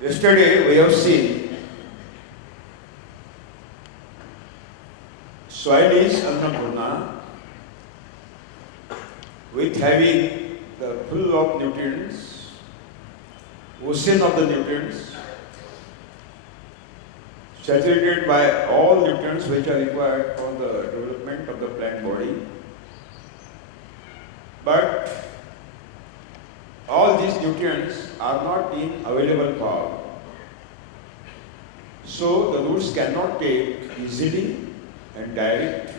Yesterday we have seen soil is Annapurna with having the full of nutrients, ocean of the nutrients, saturated by all nutrients which are required for the development of the plant body. But all these nutrients are not in available form. So the roots cannot take easily and direct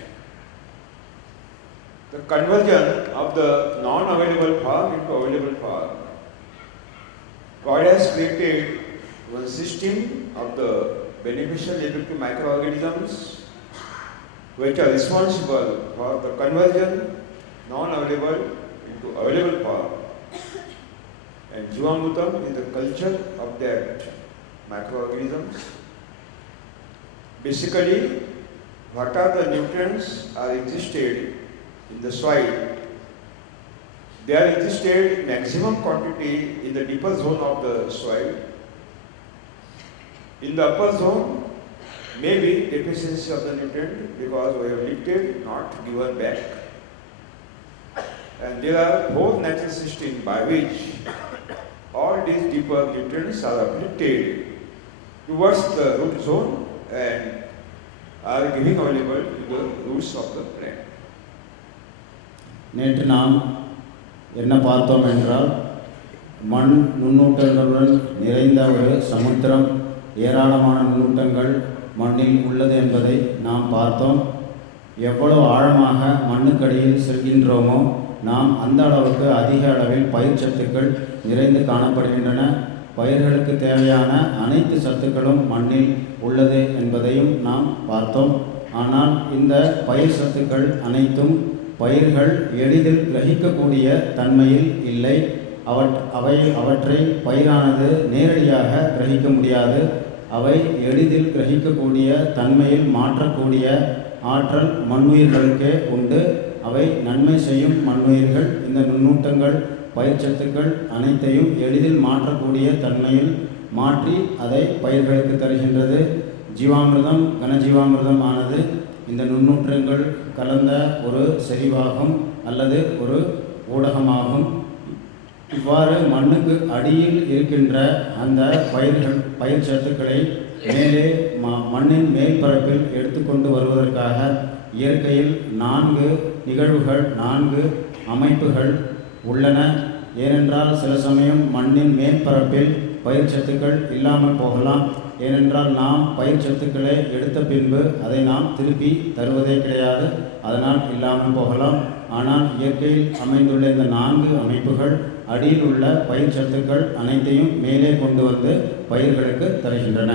the conversion of the non-available form into available form. God has created one system of the beneficial living microorganisms which are responsible for the conversion non-available into available form. And Jivamrutam is the culture of that microorganisms. Basically, what are the nutrients are existed in the soil? They are existed in maximum quantity in the deeper zone of the soil. In the upper zone, maybe deficiency of the nutrient because we have lifted, not given back. And there are four natural systems by which all these deeper nutrients are uplifted towards the root zone and are giving available to the roots of the plant. நேற்று நாம் என்ன பார்த்தோம் என்றால் மண் நுண்ணூட்டங்களுடன் நிறைந்த ஒரு சமுத்திரம், ஏராளமான நுண்ணூட்டங்கள் மண்ணில் உள்ளது என்பதை நாம் பார்த்தோம். எவ்வளவு ஆழமாக மண்ணுக்கடியில் செல்கின்றோமோ நாம் அந்த அளவுக்கு அதிக அளவில் பயிர் சத்துக்கள் நிறைந்து காணப்படுகின்றன. பயிர்களுக்கு தேவையான அனைத்து சத்துக்களும் மண்ணில் உள்ளது என்பதையும் நாம் பார்த்தோம். ஆனால் இந்த பயிர் சத்துக்கள் அனைத்தும் பயிர்கள் எளிதில் கிரகிக்கக்கூடிய தன்மையில் இல்லை. அவற்றை பயிரானது நேரடியாக கிரகிக்க முடியாது. அவை எளிதில் கிரகிக்கக்கூடிய தன்மையில் மாற்றக்கூடிய ஆற்றல் மண்ணுயிர்களுக்கே உண்டு. அவை நன்மை செய்யும் மண்ணுயிர்கள் இந்த நுண்ணூட்டங்கள் பயிர் சத்துக்கள் அனைத்தையும் எளிதில் மாற்றக்கூடிய தன்மையில் மாற்றி அதை பயிர்களுக்கு தருகின்றது. ஜீவாமிர்தம் கனஜீவாமிர்தம் ஆனது இந்த நுண்ணூற்றங்கள் கலந்த ஒரு செறிவாகும் அல்லது ஒரு ஊடகமாகும். இவ்வாறு மண்ணுக்கு அடியில் இருக்கின்ற அந்த பயிர் சத்துக்களை மேலே மண்ணின் மேல்பரப்பில் எடுத்துக்கொண்டு வருவதற்காக இயற்கையில் 4 நிகழ்வுகள் 4 அமைப்புகள் உள்ளன. ஏனென்றால் சில சமயம் மண்ணின் மேற்பரப்பில் பயிர் சத்துக்கள் இல்லாமல் போகலாம். ஏனென்றால் நாம் பயிர் சத்துக்களை எடுத்த பின்பு அதை நாம் திருப்பி தருவதே கிடையாது, அதனால் இல்லாமல் போகலாம். ஆனால் இயற்கையில் அமைந்துள்ள இந்த 4 அமைப்புகள் அடியில் உள்ள பயிர் சத்துக்கள் அனைத்தையும் மேலே கொண்டு வந்து பயிர்களுக்கு தருகின்றன.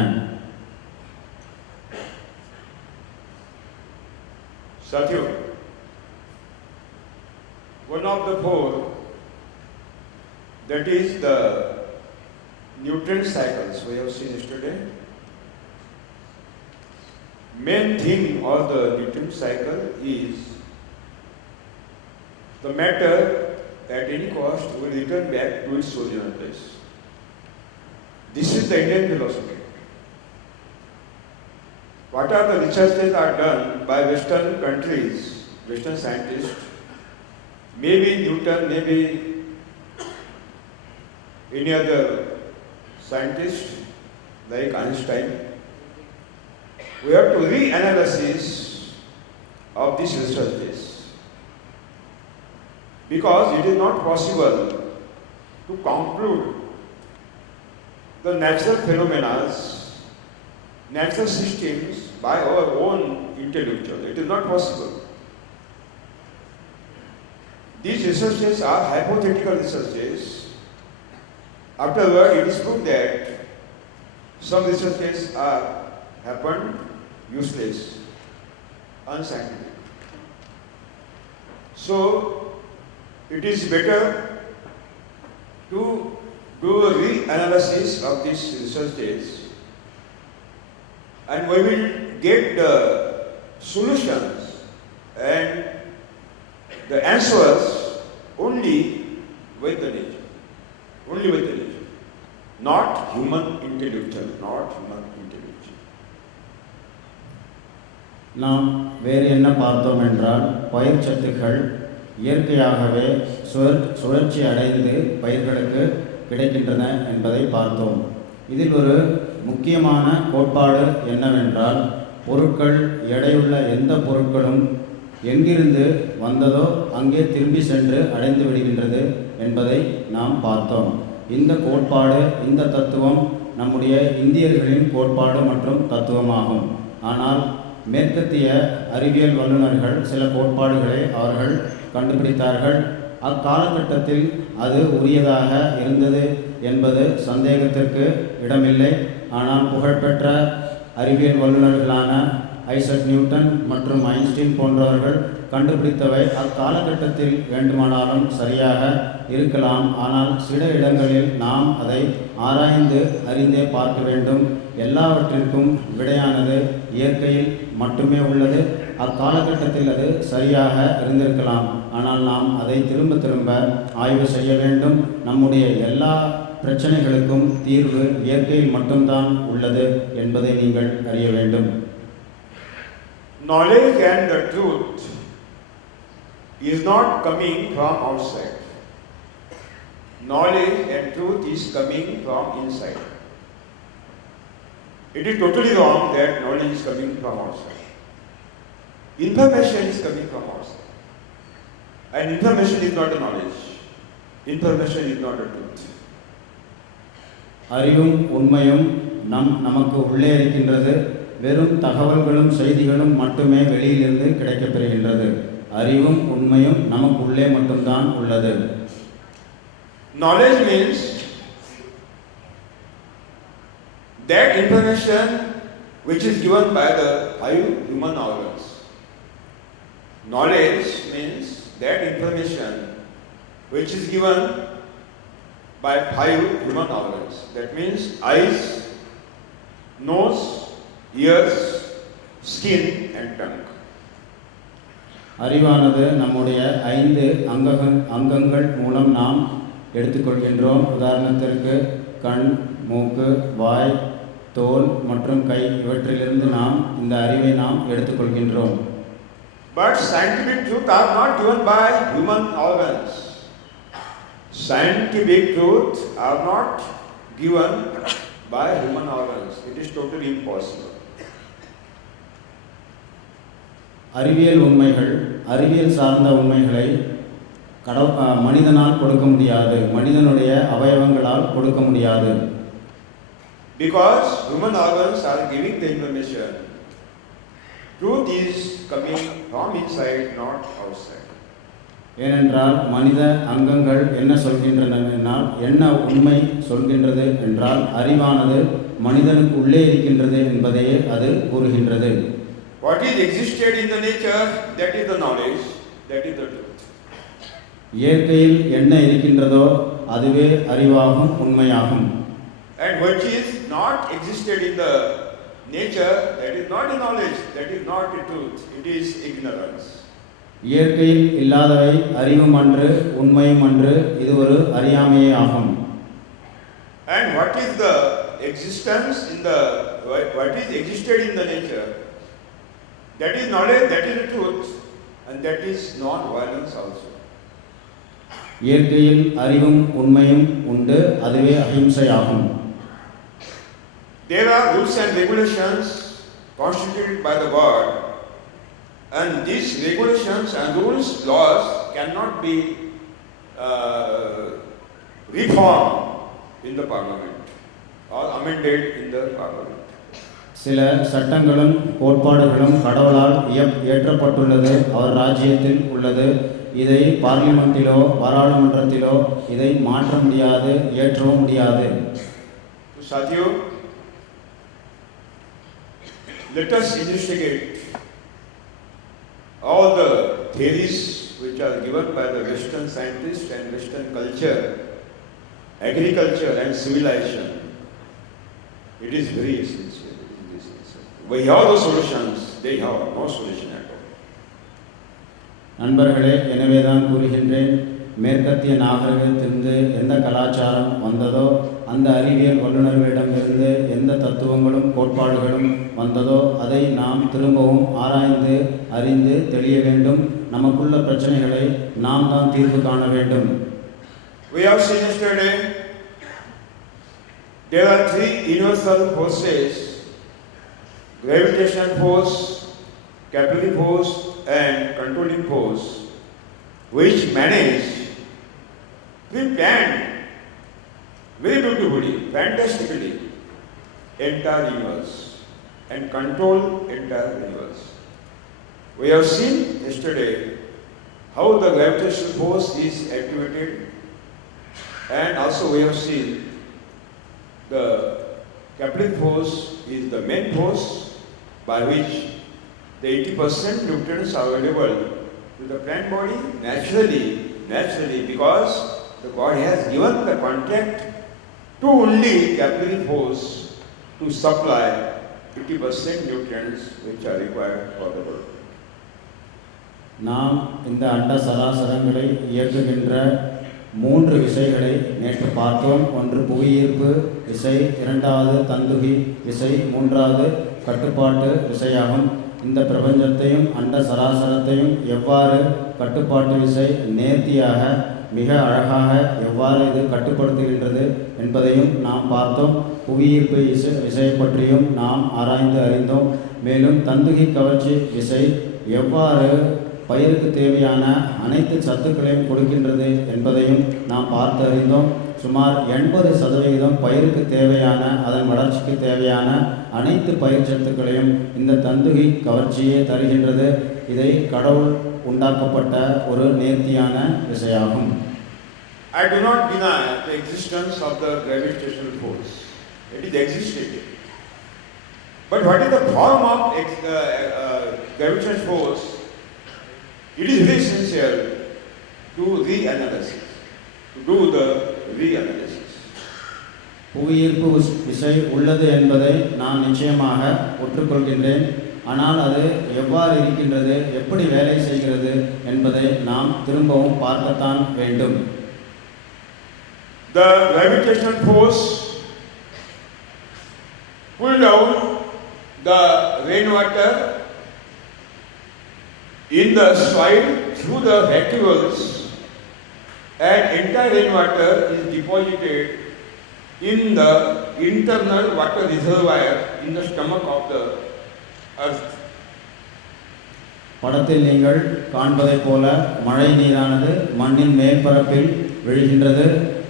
Satyu, one of the four, that is the nutrient cycles we have seen yesterday. Main theme of the nutrient cycle is the matter at any cost will return back to its original place. This is the Indian philosophy. What are the researches are done by Western countries, Western scientists, maybe Newton, maybe any other scientist like Einstein. We have to reanalysis of these researches because it is not possible to conclude the natural phenomena, natural systems by our own intellectual. It is not possible. These researches are hypothetical researches. Afterward, it is proved that some researches are happened useless, unscientific. So, it is better to do a reanalysis of these researches, and we will get the solutions and the answers only with the nature, not human intelligence. intellectual, not human intellectual. நாம் வேறு என்ன பார்த்தோம் என்றால் பயிர் சத்துக்கள் இயற்கையாகவே சுழற்சி அடைந்து பயிர்களுக்கு கிடைக்கின்றன என்பதை பார்த்தோம். இதில் ஒரு முக்கியமான கோட்பாடு என்னவென்றால் பொருட்கள் எடையுள்ள எந்த பொருட்களும் எங்கிருந்து வந்ததோ அங்கே திரும்பி சென்று அடைந்து விடுகின்றது என்பதை நாம் பார்த்தோம். இந்த கோட்பாடு, இந்த தத்துவம் நம்முடைய இந்தியர்களின் கோட்பாடு மற்றும் தத்துவமாகும். ஆனால் மேற்கத்திய அறிவியல் வல்லுநர்கள் சில கோட்பாடுகளை அவர்கள் கண்டுபிடித்தார்கள். அக்காலகட்டத்தில் அது உரியதாக இருந்தது என்பது சந்தேகத்திற்கு இடமில்லை. ஆனால் புகழ்பெற்ற அறிவியல் வல்லுநர்களான ஐசக் நியூட்டன் மற்றும் ஐன்ஸ்டீன் போன்றவர்கள் கண்டுபிடித்தவை அக்காலகட்டத்தில் வேண்டுமானாலும் சரியாக இருக்கலாம். ஆனால் சில இடங்களில் நாம் அதை ஆராய்ந்து அறிந்தே பார்க்க வேண்டும். எல்லாவற்றிற்கும் விடையானது இயற்கையில் மட்டுமே உள்ளது. அக்காலகட்டத்தில் அது சரியாக இருந்திருக்கலாம். ஆனால் நாம் அதை திரும்ப திரும்ப ஆய்வு செய்ய வேண்டும். நம்முடைய எல்லா பிரச்சனைகளுக்கும் தீர்வு இயற்கையில் மட்டும்தான் உள்ளது என்பதை நீங்கள் அறிய வேண்டும். Knowledge and the truth is not coming from outside. Knowledge and truth is coming from inside. It is totally wrong that knowledge is coming from outside. Information is coming from outside. And information is not a knowledge. Information is not a truth. அறிவும் உண்மையும் நமக்கு உள்ளே இருக்கின்றது. வெறும் தகவல்களும் செய்திகளும் மட்டுமே வெளியிலிருந்து கிடைக்கப்பெறுகின்றது. அறிவும் உண்மையும் நமக்கு உள்ளே மட்டும்தான் உள்ளது. Knowledge means that information which is given by the 5 human organs. Knowledge means that information which is given by 5 human organs. That means eyes, nose, ears, skin and tongue. அறிவானது நம்முடைய 5 அங்கங்கள் மூலம் நாம் எடுத்துக்கொள்கின்றோம். உதாரணத்திற்கு கண், மூக்கு, வாய், தோல் மற்றும் கை, இவற்றிலிருந்து நாம் இந்த அறிவை நாம் எடுத்துக்கொள்கின்றோம். But scientific truth are not given by human organs. Scientific truth are not given by human organs. It is totally impossible. அறிவியல் உண்மைகள், அறிவியல் சார்ந்த உண்மைகளை மனிதனால் கொடுக்க முடியாது. மனிதனுடைய அவயவங்களால் கொடுக்க முடியாது. Because human organs are giving the information. Truth is coming from inside, not outside. ஏனென்றால் மனித அங்கங்கள் என்ன சொல்கின்றன என்றால், என்ன உண்மை சொல்கின்றது என்றால், அறிவானது மனிதனுக்கு உள்ளே இருக்கின்றது என்பதையே அது கூறுகின்றது. What is existed in the nature, that is the knowledge, that is the truth. இயற்கையில் என்ன இருக்கின்றதோ அதுவே அறிவாகும், உண்மையாகும். And which is not existed in the nature, that is not a knowledge, that is not a truth, it is ignorance. இயற்கையில் இல்லாதவை அறிவும் அன்று, உண்மையும் அன்று, இது ஒரு அறியாமையே ஆகும். And what is the existence in the, what is existed in the nature, that is knowledge, that is the truth, and that is non-violence also. இயற்கையில் அறிவும் உண்மையும் உண்டு, அதுவே அஹிம்சையாகும். There are rules and regulations constituted by the God, and these regulations and rules, laws cannot be reformed in the parliament or amended in the parliament. சில சட்டங்களும் கோட்பாடுகளும் கடவுளால் இயற்றப்பட்டுள்ளது, அவர் ராஜ்யத்தில் உள்ளது. இதை பார்லிமெண்டிலோ பாராளுமன்றத்திலோ இதை மாற்ற முடியாது, இயற்றவும் முடியாது. Sadhguru, let us investigate all the theories which are given by the Western scientists and Western culture, agriculture and civilization. It is very essential. We have the solutions, they have no solution at all. நண்பர்களே, எனவேதான் கூறுகின்றேன், மேற்கத்திய நாகரிகத்திலிருந்து எந்த கலாச்சாரம் வந்ததோ, அந்த அறிவியல் வல்லுநர்களிடமிருந்து எந்த தத்துவங்களும் கோட்பாடுகளும் வந்ததோ அதை நாம் திரும்பவும் ஆராய்ந்து அறிந்து தெளிய வேண்டும். நமக்குள்ள பிரச்சனைகளை நாம் தான் தீர்வு காண வேண்டும். We have seen yesterday there are three universal forces: gravitational force, capillary force, and controlling force, which manage pre-planned very beautifully, fantastically entire universe and control entire universe. We have seen yesterday how the gravitational force is activated, and also we have seen the capillary force is the main force by which the 80% nutrients are available to the plant body naturally, because the God has given the contract to only capillary force to supply 80% nutrients which are required for the world. நாம் இந்த அண்ட சராசரங்களை இயக்குகின்ற 3 விசைகளை நேற்று பார்த்தோம். ஒன்று புவியீர்ப்பு விசை, இரண்டாவது தந்துகி விசை, மூன்றாவது கட்டுப்பாட்டு விசையாகும். இந்த பிரபஞ்சத்தையும் அண்ட சராசரத்தையும் எவ்வாறு கட்டுப்பாட்டு விசை நேர்த்தியாக மிக அழகாக எவ்வாறு இது கட்டுப்படுத்துகின்றது என்பதையும் நாம் பார்த்தோம். புவியீர்ப்பு விசை பற்றியும் நாம் ஆராய்ந்து அறிந்தோம். மேலும் தந்துகி கவர்ச்சி விசை எவ்வாறு பயிருக்கு தேவையான அனைத்து சத்துக்களையும் கொடுக்கின்றது என்பதையும் நாம் பார்த்து அறிந்தோம். சுமார் 80% பயிருக்கு தேவையான, அதன் வளர்ச்சிக்கு தேவையான அனைத்து பயிர் சத்துக்களையும் இந்த தந்துகி கவர்ச்சியே தருகின்றது. இதை கடவுள் உண்டாக்கப்பட்ட ஒரு நேர்த்தியான விசையாகும். I do not deny the existence of the gravitational force. It is existed. But what is the form of gravitational force? It is very essential to reanalysis, to do the reanalysis. புவியீர்ப்பு விசை உள்ளது என்பதை நான் நிச்சயமாக ஒற்றுக்கொள்கின்றேன். ஆனால் அது எவ்வாறு இருக்கின்றது, எப்படி வேலை செய்கிறது என்பதை நாம் திரும்பவும் பார்க்கத்தான் வேண்டும். The gravitational force pulled down the rainwater in the soil through the vacuoles, and entire rainwater is deposited in the internal water reservoir in the stomach of the earth. படத்தில் நீங்கள் காண்பதைப் போல மழை நீரானது மண்ணின் மேற்பரப்பில் விழுகின்றது.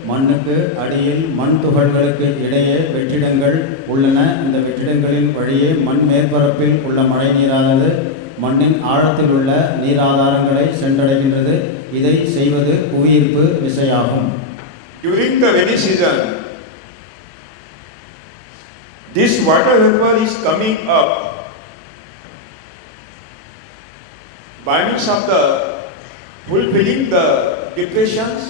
மண்ணுக்கு அடியில் மண் துகள்களுக்கு இடையே வெற்றிடங்கள் உள்ளன. இந்த வெற்றிடங்களின் வழியே மண் மேற்பரப்பில் உள்ள மழை நீரானது மண்ணின் ஆழத்தில் உள்ள நீர் ஆதாரங்களை சென்றடைகின்றது. இதை செய்வது புவியீர்ப்பு விசையாகும். During the rainy season, this water vapor is coming up by means of the fulfilling the depressions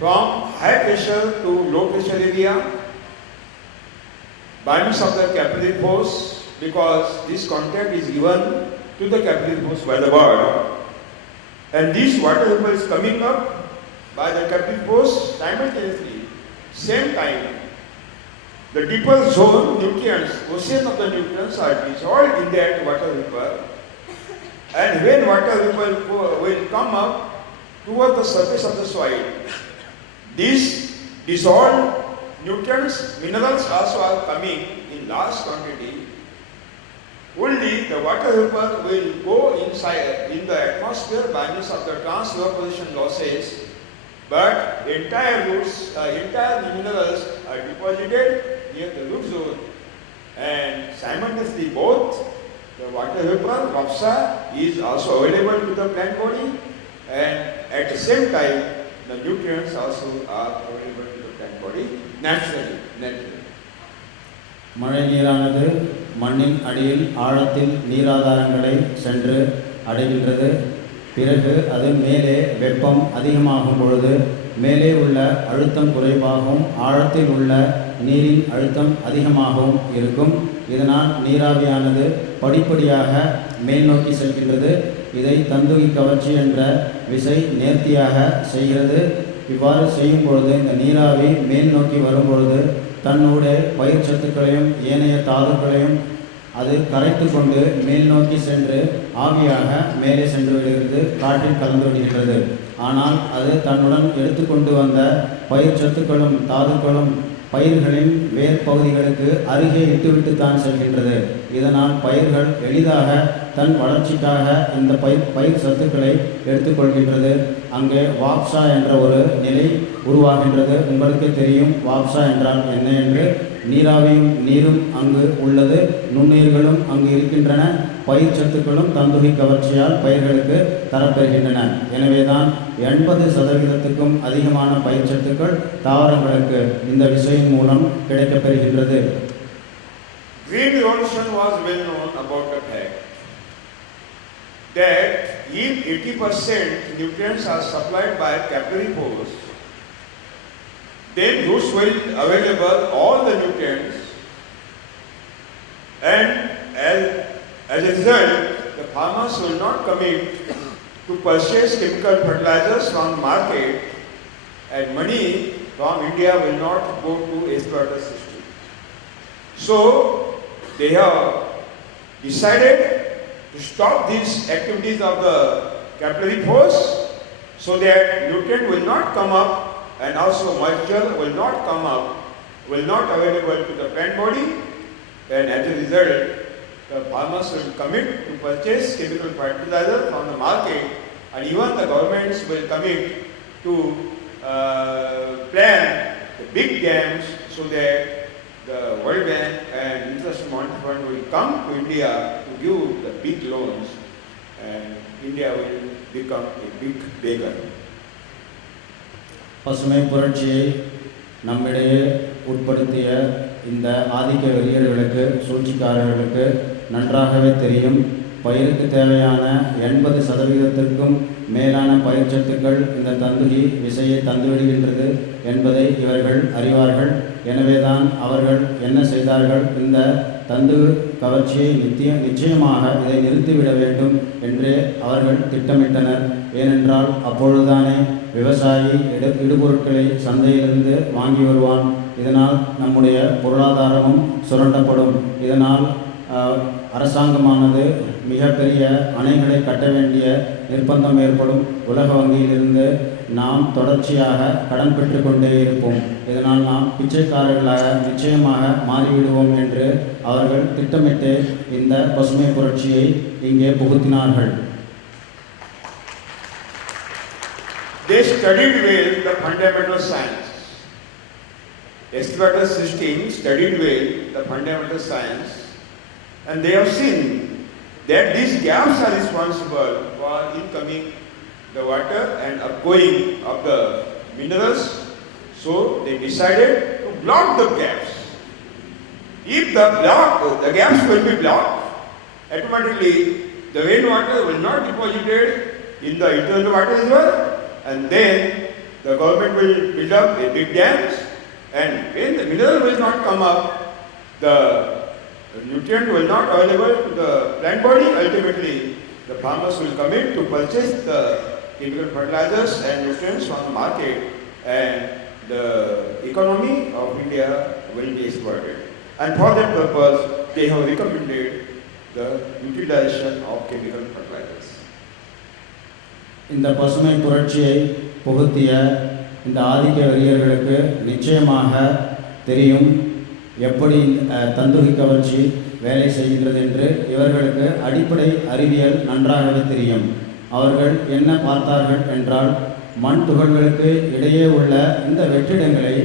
from high pressure to low pressure area by means of the capillary force, because this contact is given to the capillary force by the bird, and this water vapor is coming up by the capillary force simultaneously, same time. The deeper zone nutrients, ocean of the nutrients are dissolved in that water vapor, and when water vapor will come up toward the surface of the soil, these dissolved nutrients, minerals also are coming in large quantity. Only the water vapor will go inside in the atmosphere by means of the transevaporation losses, but entire roots, entire minerals are deposited near the root zone, and simultaneously both the water vapor, Rapsa, is also available to the plant body, and at the same time the nutrients also are available to the plant body naturally. மழை நீரானது மண்ணின் அடியில் ஆழத்தில் நீராதாரங்களை சென்று அடைகின்றது. பிறகு அது மேலே வெப்பம் அதிகமாகும் பொழுது மேலே உள்ள அழுத்தம் குறைவாகவும் ஆழத்தில் உள்ள நீரின் அழுத்தம் அதிகமாகவும் இருக்கும். இதனால் நீராவியானது படிப்படியாக மேல் நோக்கி செல்கின்றது. இதை தந்துகி கவர்ச்சி என்ற விசை நேர்த்தியாக செய்கிறது. இவ்வாறு செய்யும் பொழுது இந்த நீராவி மேல் நோக்கி வரும்பொழுது தன்னுடைய பயிர் சத்துக்களையும் ஏனைய தாதுக்களையும் அது கரைத்து கொண்டு மேல் நோக்கி சென்று ஆவியாக மேலே சென்று விடுகிறது, காற்றில் கலந்து விடுகின்றது. ஆனால் அது தன்னுடன் எடுத்துக்கொண்டு வந்த பயிர் சத்துக்களும் தாதுக்களும் பயிர்களின் வேர் பகுதிகளுக்கு அருகே இட்டுவிட்டு தான் செல்கின்றது. இதனால் பயிர்கள் எளிதாக தன் வளர்ச்சிக்காக இந்த பயிர் சத்துக்களை எடுத்துக்கொள்கின்றது. அங்கே வாப்சா என்ற ஒரு நிலை உருவாகின்றது. உங்களுக்கு தெரியும் வாப்சா என்றால் என்ன என்று. நீராவியும் நீரும் அங்கு உள்ளது, நுண்ணுயிர்களும் அங்கு இருக்கின்றன, பயிர் சத்துக்களும் தந்துகி கவர்ச்சியால் பயிர்களுக்கு தரப்பெறுகின்றன. எனவேதான் 80% அதிகமான பயிர் சத்துக்கள் தாவரங்களுக்கு இந்த விசையின் மூலம் கிடைக்கப்பெறுகின்றது. Green Revolution was well known about the fact that if 80% nutrients are supplied by capillary force, then those will available all the nutrients, and as a result, the farmers will not commit to purchase chemical fertilizers from the market, and money from India will not go to exploiter system. So they have decided to stop these activities of the capillary force so that nutrient will not come up and also moisture will not come up, will not available to the plant body, and as a result the farmers will commit to purchase chemical fertilizer from the market, and even the governments will commit to plan the big dams so that the World Bank and International Monetary Fund will come to India to give the big loans, and India will become a big beggar. பசுமை புரட்சியை நம்மிடையே உட்படுத்திய இந்த ஆதிக்க வெறியர்களுக்கு, சூழ்ச்சிக்காரர்களுக்கு நன்றாகவே தெரியும். பயிருக்கு தேவையான 80%க்கும் மேலான பயிர் சத்துக்கள் இந்த தந்துகி விசையை தந்துவிடுகின்றது என்பதை இவர்கள் அறிவார்கள். எனவேதான் அவர்கள் என்ன செய்தார்கள், இந்த தந்து கவர்ச்சியை நிச்சயமாக இதை நிறுத்திவிட வேண்டும் என்றே அவர்கள் திட்டமிட்டனர். ஏனென்றால் அப்பொழுதுதானே விவசாயி இடுபொருட்களை சந்தையிலிருந்து வாங்கி வருவான். இதனால் நம்முடைய பொருளாதாரமும் சுரண்டப்படும். இதனால் அரசாங்கமானது மிகப்பெரிய அணைகளை கட்ட வேண்டிய நிர்பந்தம் ஏற்படும். உலக வங்கியிலிருந்து நாம் தொடர்ச்சியாக கடன் பெற்றுக்கொண்டே இருப்போம். இதனால் நாம் பிச்சைக்காரர்களாக நிச்சயமாக மாறிவிடுவோம் என்று அவர்கள் திட்டமிட்டு இந்த பசுமை புரட்சியை இங்கே புகுத்தினார்கள். They studied well the fundamental science. Exploiter system studied well the fundamental science, and they have seen that these gaps are responsible for incoming the water and upgoing of the minerals. So they decided to block the gaps. If the gaps will be blocked, automatically the rainwater will not deposited in the internal water reservoir, and then the government will build up a big dams, and when the mineral will not come up, the nutrient will not available to the plant body. Ultimately the farmers will commit to purchase the chemical fertilizers and nutrients from the market, and the economy of India will be exploited. And for that purpose they have recommended the utilization of chemical fertilizers. இந்த பசுமை புரட்சியை புகுத்திய இந்த ஆதிக்க வெறியர்களுக்கு நிச்சயமாக தெரியும் எப்படி தந்துகி கவர்ச்சி வேலை செய்கின்றது என்று. இவர்களுக்கு அடிப்படை அறிவியல் நன்றாகவே தெரியும். அவர்கள் என்ன பார்த்தார்கள் என்றால், மண் துகள்களுக்கு இடையே உள்ள இந்த வெற்றிடங்களை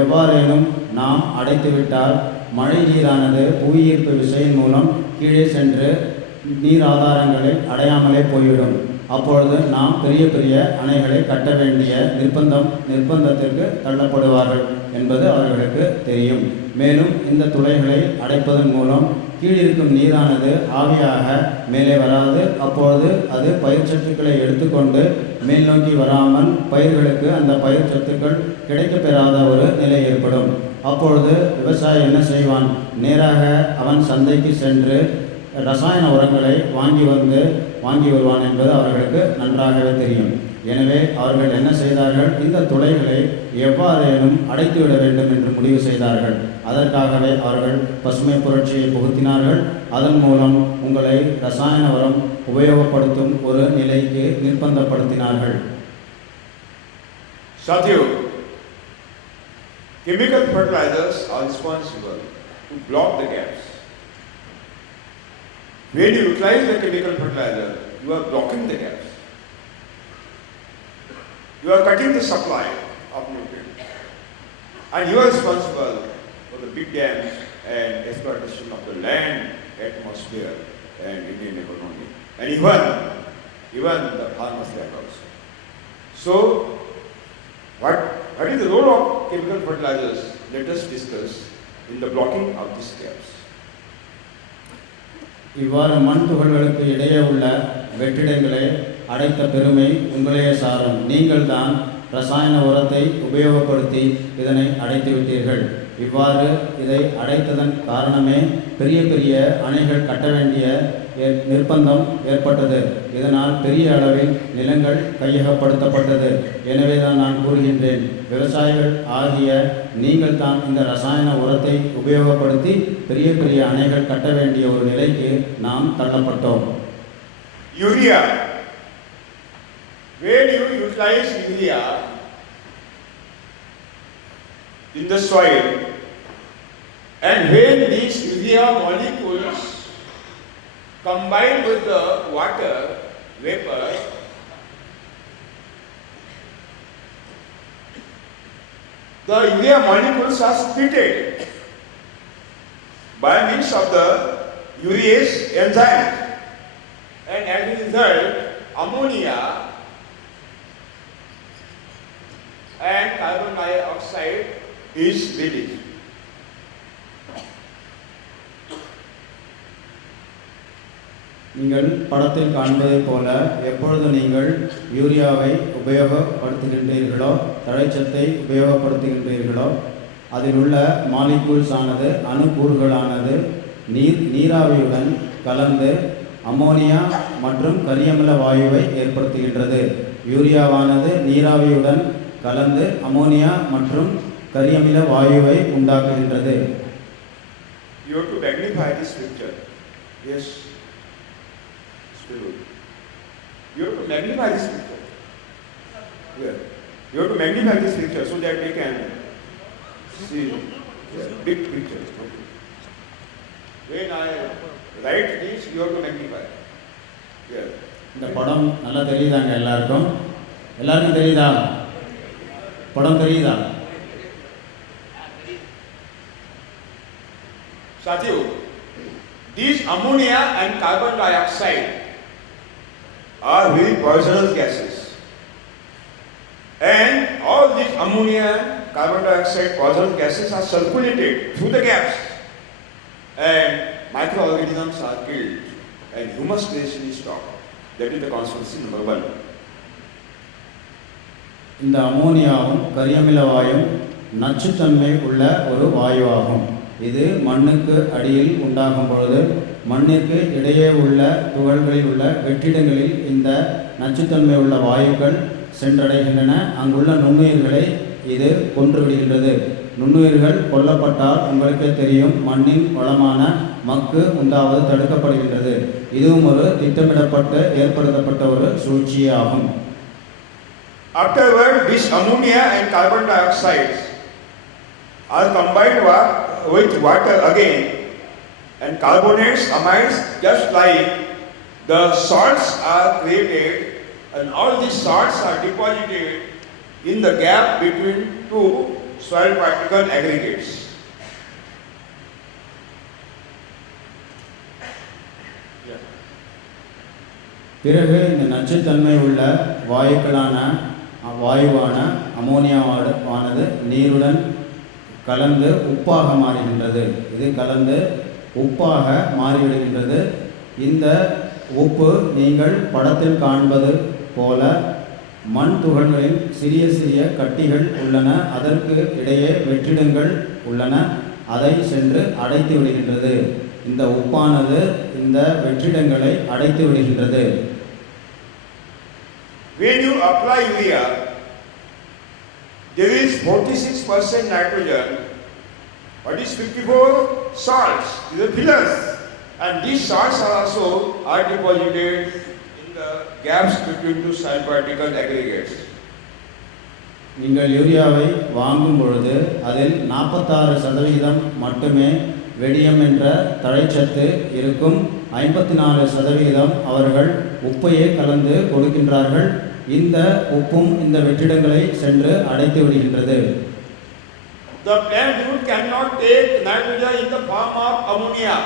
எவ்வாறேனும் நாம் அடைத்துவிட்டால் மழை நீரானது புவியீர்ப்பு விசையின் மூலம் கீழே சென்று நீர் ஆதாரங்களை அடையாமலே போய்விடும். அப்பொழுது நாம் பெரிய பெரிய அணைகளை கட்ட வேண்டிய நிர்பந்தத்திற்கு தள்ளப்படுவார்கள் என்பது அவர்களுக்கு தெரியும். மேலும் இந்த துளைகளை அடைப்பதன் மூலம் கீழிருக்கும் நீரானது ஆவியாக மேலே வராது. அப்பொழுது அது பயிர் சத்துக்களை எடுத்துக்கொண்டு மேல் நோக்கி வராமல் பயிர்களுக்கு அந்த பயிர் சத்துக்கள் கிடைக்கப்பெறாத ஒரு நிலை ஏற்படும். அப்பொழுது விவசாயி என்ன செய்வான், நேராக அவன் சந்தைக்கு சென்று ரசாயன உரங்களை வாங்கி வந்து வாங்கி வருவான் என்பது அவர்களுக்கு நன்றாகவே தெரியும். எனவே அவர்கள் என்ன செய்தார்கள்? இந்த துளைகளை எவ்வாறேனும் அடைத்துவிட வேண்டும் என்று முடிவு செய்தார்கள். அதற்காகவே அவர்கள் பசுமை புரட்சியை புகுத்தினார்கள். அதன் மூலம் உங்களை ரசாயன உரம் உபயோகப்படுத்தும் ஒரு நிலைக்கு நிர்பந்தப்படுத்தினார்கள். Sadhguru, chemical fertilizers are responsible to block the gaps. When you utilize the chemical fertilizer, you are blocking the gaps. You are cutting the supply of nutrients. And you are responsible for the big dams and exploitation of the land, atmosphere, and Indian economy. And even the farmers land also. So, what is the role of chemical fertilizers? Let us discuss in the blocking of these gaps. இவ்வாறு மண் துகள்களுக்கு இடையே உள்ள வெற்றிடங்களை அடைத்த பெருமை உங்களையே சாரும். நீங்கள் தான் ரசாயன உரத்தை உபயோகப்படுத்தி இதனை அடைத்து விட்டீர்கள். இவ்வாறு இதை அடைத்ததன் காரணமே பெரிய பெரிய அணைகள் கட்ட வேண்டிய நிர்பந்தம் ஏற்பட்டது. இதனால் பெரிய அளவில் நிலங்கள் கையகப்படுத்தப்பட்டது. எனவே தான் நான் கூறுகின்றேன், விவசாயிகள் ஆகிய நீங்கள் தான் இந்த ரசாயன உரத்தை உபயோகப்படுத்தி பெரிய பெரிய அணைகள் கட்ட வேண்டிய ஒரு நிலைக்கு நாம் தள்ளப்பட்டோம். Urea. When you utilize urea in the soil, and when these urea molecules combine with the water vapor, the urea molecules are splitted by means of the urease enzyme, and as a result, ammonia and carbon dioxide is released. நீங்கள் படத்தில் காண்பதைப் போல எப்பொழுது நீங்கள் யூரியாவை உபயோகப்படுத்துகின்றீர்களோ, தழைச்சத்தை உபயோகப்படுத்துகின்றீர்களோ, அதில் உள்ள மாலிகூல்ஸ் ஆனது, அணுக்கூறுகளானது நீராவியுடன் கலந்து அமோனியா மற்றும் கரியமில வாயுவை ஏற்படுத்துகின்றது. யூரியாவானது நீராவியுடன் கலந்து அமோனியா மற்றும் கரியமில வாயுவை உண்டாக்குகின்றது. You have to magnify this picture. Yes. You have to magnify this picture. Yeah. You have to magnify this picture so that we can see big picture. When I write this, you have to magnify. Yeah. இந்த படம் நல்லா தெரியுதாங்க எல்லாருக்கும்? எல்லாருக்கும் தெரியுதா? படம் தெரியுதா? Sadhguru, these ammonia and carbon dioxide are very poisonous gases. And all these ammonia, carbon dioxide, poisonous gases are circulated through the gaps. And microorganisms are killed and humus creation is stopped. That is the consequence number 1. இந்த அமோனியாவும் கரியமில வாயும் நச்சுத்தன்மை உள்ள ஒரு வாயுவாகும். இது மண்ணுக்கு அடியில் உண்டாகும் பொழுது மண்ணிற்கு இடையே உள்ள துகள்களில் உள்ள வெற்றிடங்களில் இந்த நச்சுத்தன்மை உள்ள வாயுக்கள் சென்றடைகின்றன. அங்குள்ள நுண்ணுயிர்களை இது கொன்றுவிடுகின்றது. நுண்ணுயிர்கள் கொல்லப்பட்டால் உங்களுக்கே தெரியும், மண்ணின் வளமான மக்கு உண்டாவது தடுக்கப்படுகின்றது. இதுவும் ஒரு திட்டமிடப்பட்டு ஏற்படுத்தப்பட்ட ஒரு சூழ்ச்சியே ஆகும். Afterward, this ammonia and carbon dioxide are combined with water again, and carbonates, amines, just like the salts are created, and all these salts are deposited in the gap between two soil particle aggregates. பிறகு இந்த நச்சுத்தன்மை உள்ள வாயுவான அமோனியாவானது நீருடன் கலந்து உப்பாக மாறுகின்றது. இது கலந்து உப்பாக மாறிவிடுகின்றது. இந்த உப்பு நீங்கள் படத்தில் காண்பது போல மண் துகள்களில் சிறிய சிறிய கட்டிகள் உள்ளன. அதற்கு இடையே வெற்றிடங்கள் உள்ளன. அதை சென்று அடைத்து விடுகின்றது. இந்த உப்பானது இந்த வெற்றிடங்களை அடைத்து விடுகின்றது. when you apply urea, there is 46% nitrogen. What is 54? Salts. These are pillars. And these salts are also deposited in the gaps between two soil particle aggregates. நீங்கள் யூரியாவை வாங்கும் பொழுது அதில் 46% மட்டுமே வெடியம் என்ற தழைச்சத்து இருக்கும். 54% அவர்கள் உப்பையே கலந்து கொடுக்கின்றார்கள். இந்த உப்பும் இந்த வெற்றிடங்களை சென்று அடைத்து விடுகின்றது. The plant root cannot take nitrogen in the form of ammonia.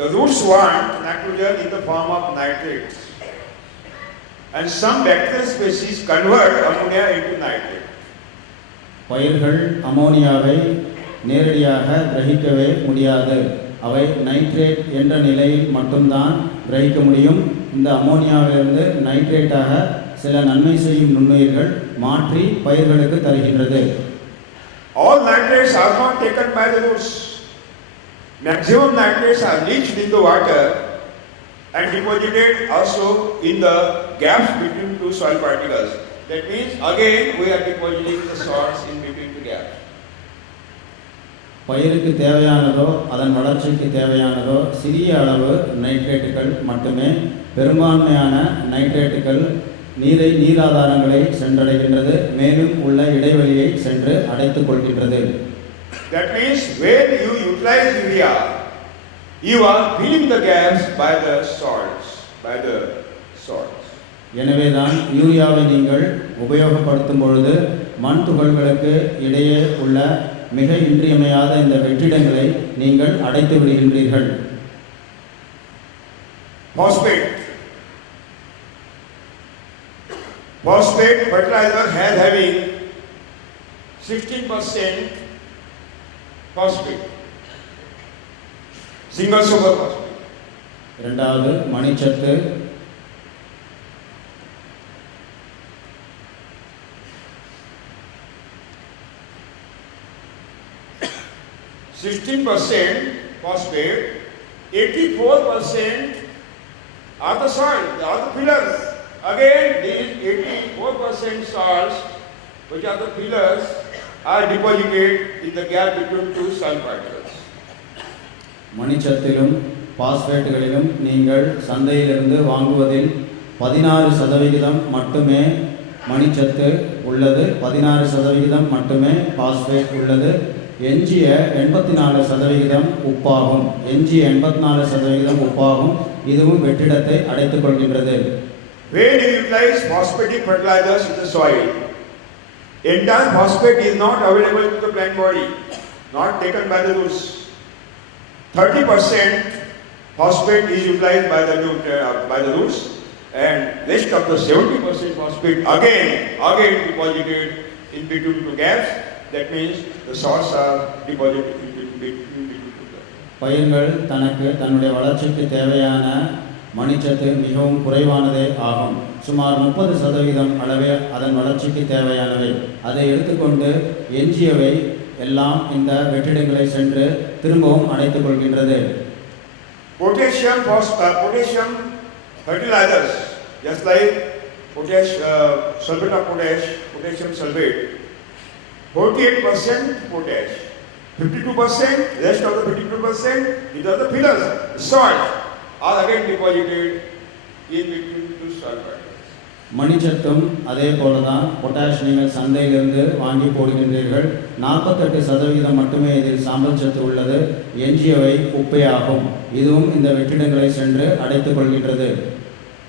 The roots want nitrogen in the form of nitrates. And some bacterial species convert ammonia into nitrate. பயிர்கள் அமோனியாவை நேரடியாக கிரகிக்கவே முடியாது. அவை நைட்ரேட் என்ற நிலையில் மட்டும்தான் கிரகிக்க முடியும். இந்த அமோனியாவிலிருந்து நைட்ரேட்டாக சில நன்மை செய்யும் நுண்ணுயிர்கள் மாற்றி பயிர்களுக்கு தருகின்றது. All nitrates are not taken by the roots. Maximum nitrates are leached in the water and deposited also in the gaps between two soil particles. That means again we are depositing the salts in between the gaps. பயிருக்கு தேவையானதோ அதன் வளர்ச்சிக்கு தேவையானதோ சிறிய அளவு நைட்ரேட்டுகள் மட்டுமே. பெரும்பான்மையான நைட்ரேட்டுகள் நீராதாரங்களை சென்றடைகின்றது, மேலும் உள்ள இடைவெளியை சென்று அடைத்துக் கொள்கின்றது. That means when you utilize urea, you are filling the gaps by the salts. எனவேதான் யூரியாவை நீங்கள் உபயோகப்படுத்தும் பொழுது மண் துகள்களுக்கு இடையே உள்ள மிக இன்றியமையாத இந்த வெற்றிடங்களை நீங்கள் அடைத்து விடுகின்றீர்கள். Phosphate fertilizer having 16% phosphate. Single super phosphate. இரண்டாவது மணிச்சத்து. 16% phosphate, 84% are the salt, are the pillars. Again, these 84% salts, which are the pillars, are deposited in the gap between two soil particles. மணிச்சத்திலும் பாஸ்பேட்டுகளிலும் நீங்கள் சந்தையிலிருந்து வாங்குவதில் 16% மட்டுமே மணிச்சத்து உள்ளது, 16% மட்டுமே பாஸ்பேட் உள்ளது. எஞ்சிய 84% உப்பாகும். எஞ்சிய 84% உப்பாகும். இதுவும் வெற்றிடத்தை அடைத்துக் கொள்கின்றது. When you utilize phosphatic fertilizers in the soil, entire phosphate is not available to the plant body, not taken by the roots. 30% phosphate is utilized by the roots, and rest of the 70% phosphate again deposited in between two gaps. That means the salts are deposited in between two gaps. பயிர்கள் தன்னுடைய வளர்ச்சிக்கு தேவையான மணிச்சத்து மிகவும் குறைவானதே ஆகும். சுமார் 30% அளவே அதன் வளர்ச்சிக்கு தேவையானவை. அதை எடுத்துக்கொண்டு எஞ்சியவை எல்லாம் இந்த வெற்றிடங்களை சென்று திரும்பவும் அடைத்துக் கொள்கின்றது. Potassium fertilizers, just like sulfate of potassium sulfate, 48% potash, 52%, rest of the 52%, these are the pillars, salt, are again deposited in between two soil particles. மணிச்சத்தும் அதே போலதான். பொட்டாஷ் நீங்கள் சந்தையிலிருந்து வாங்கி போடுகின்றீர்கள். 48% மட்டுமே இதில் சாம்பல் சத்து உள்ளது. எஞ்சியவை உப்பே ஆகும். இதுவும் இந்த வெற்றிடங்களை சென்று அடைத்துக் கொள்கின்றது.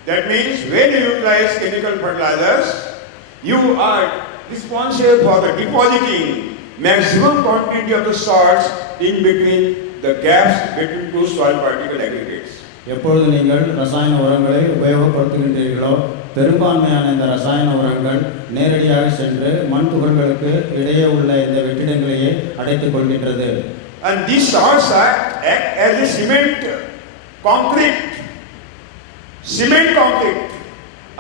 That means when you utilize chemical fertilizers, you are responsible for the depositing maximum quantity of the salts in between the gaps between two soil particle aggregates. எப்பொழுது நீங்கள் ரசாயன உரங்களை உபயோகப்படுத்துகின்றீர்களோ பெரும்பான்மையான இந்த ரசாயன உரங்கள் நேரடியாக சென்று மண் துகள்களுக்கு இடையே உள்ள இந்த வெற்றிடங்களையே அடைத்துக் கொள்கின்றது. And these salts act as a cement concrete,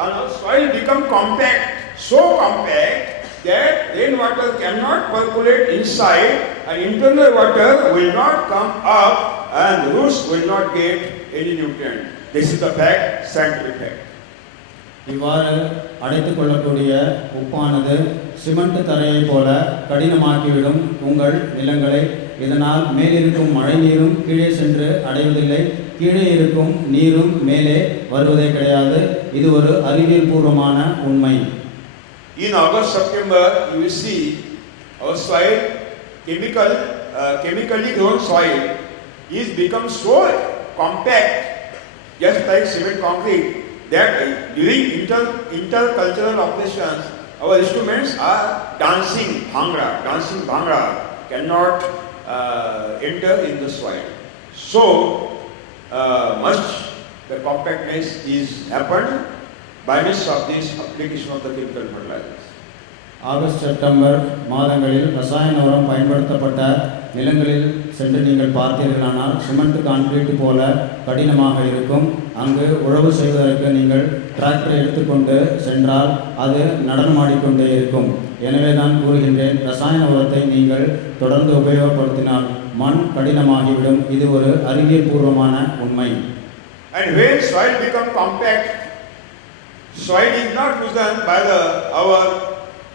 and our soil become compact, so compact that rainwater cannot percolate inside, and internal water will not come up, and the roots will not get any nutrient. This is the fact, scientific fact. இவ்வாறு அடைத்துக் கொள்ளக்கூடிய உப்பானது சிமெண்ட் தரையைப் போல கடினமாக்கிவிடும் உங்கள் நிலங்களை. இதனால் மேலிருக்கும் மழை நீரும் கீழே சென்று அடைவதில்லை, கீழே இருக்கும் நீரும் மேலே வருவதே கிடையாது. இது ஒரு அறிவியல் பூர்வமான உண்மை. In August, September, you will see our soil, chemically grown soil, is become so compact, just like cement concrete, that during intercultural operations, our instruments are dancing bhangra, cannot enter in the soil. So much the compactness is happened by means of this application of the chemical fertilizers. August September மாதங்களில் ரசாயன உரம் பயன்படுத்தப்பட்ட நிலங்களில் சென்று நீங்கள் பார்த்தீர்களானால் cement concrete போல கடினமாக இருக்கும். அங்கு உழவு செய்வதற்கு நீங்கள் டிராக்டரை எடுத்துக்கொண்டு சென்றால் அது நடனமாடிக்கொண்டே இருக்கும். எனவே நான் கூறுகின்றேன், ரசாயன உரத்தை நீங்கள் தொடர்ந்து உபயோகப்படுத்தினால் மண் கடினமாகிவிடும். இது ஒரு அறிவியல் பூர்வமான உண்மை. And when soil become compact, soil is not loosened by our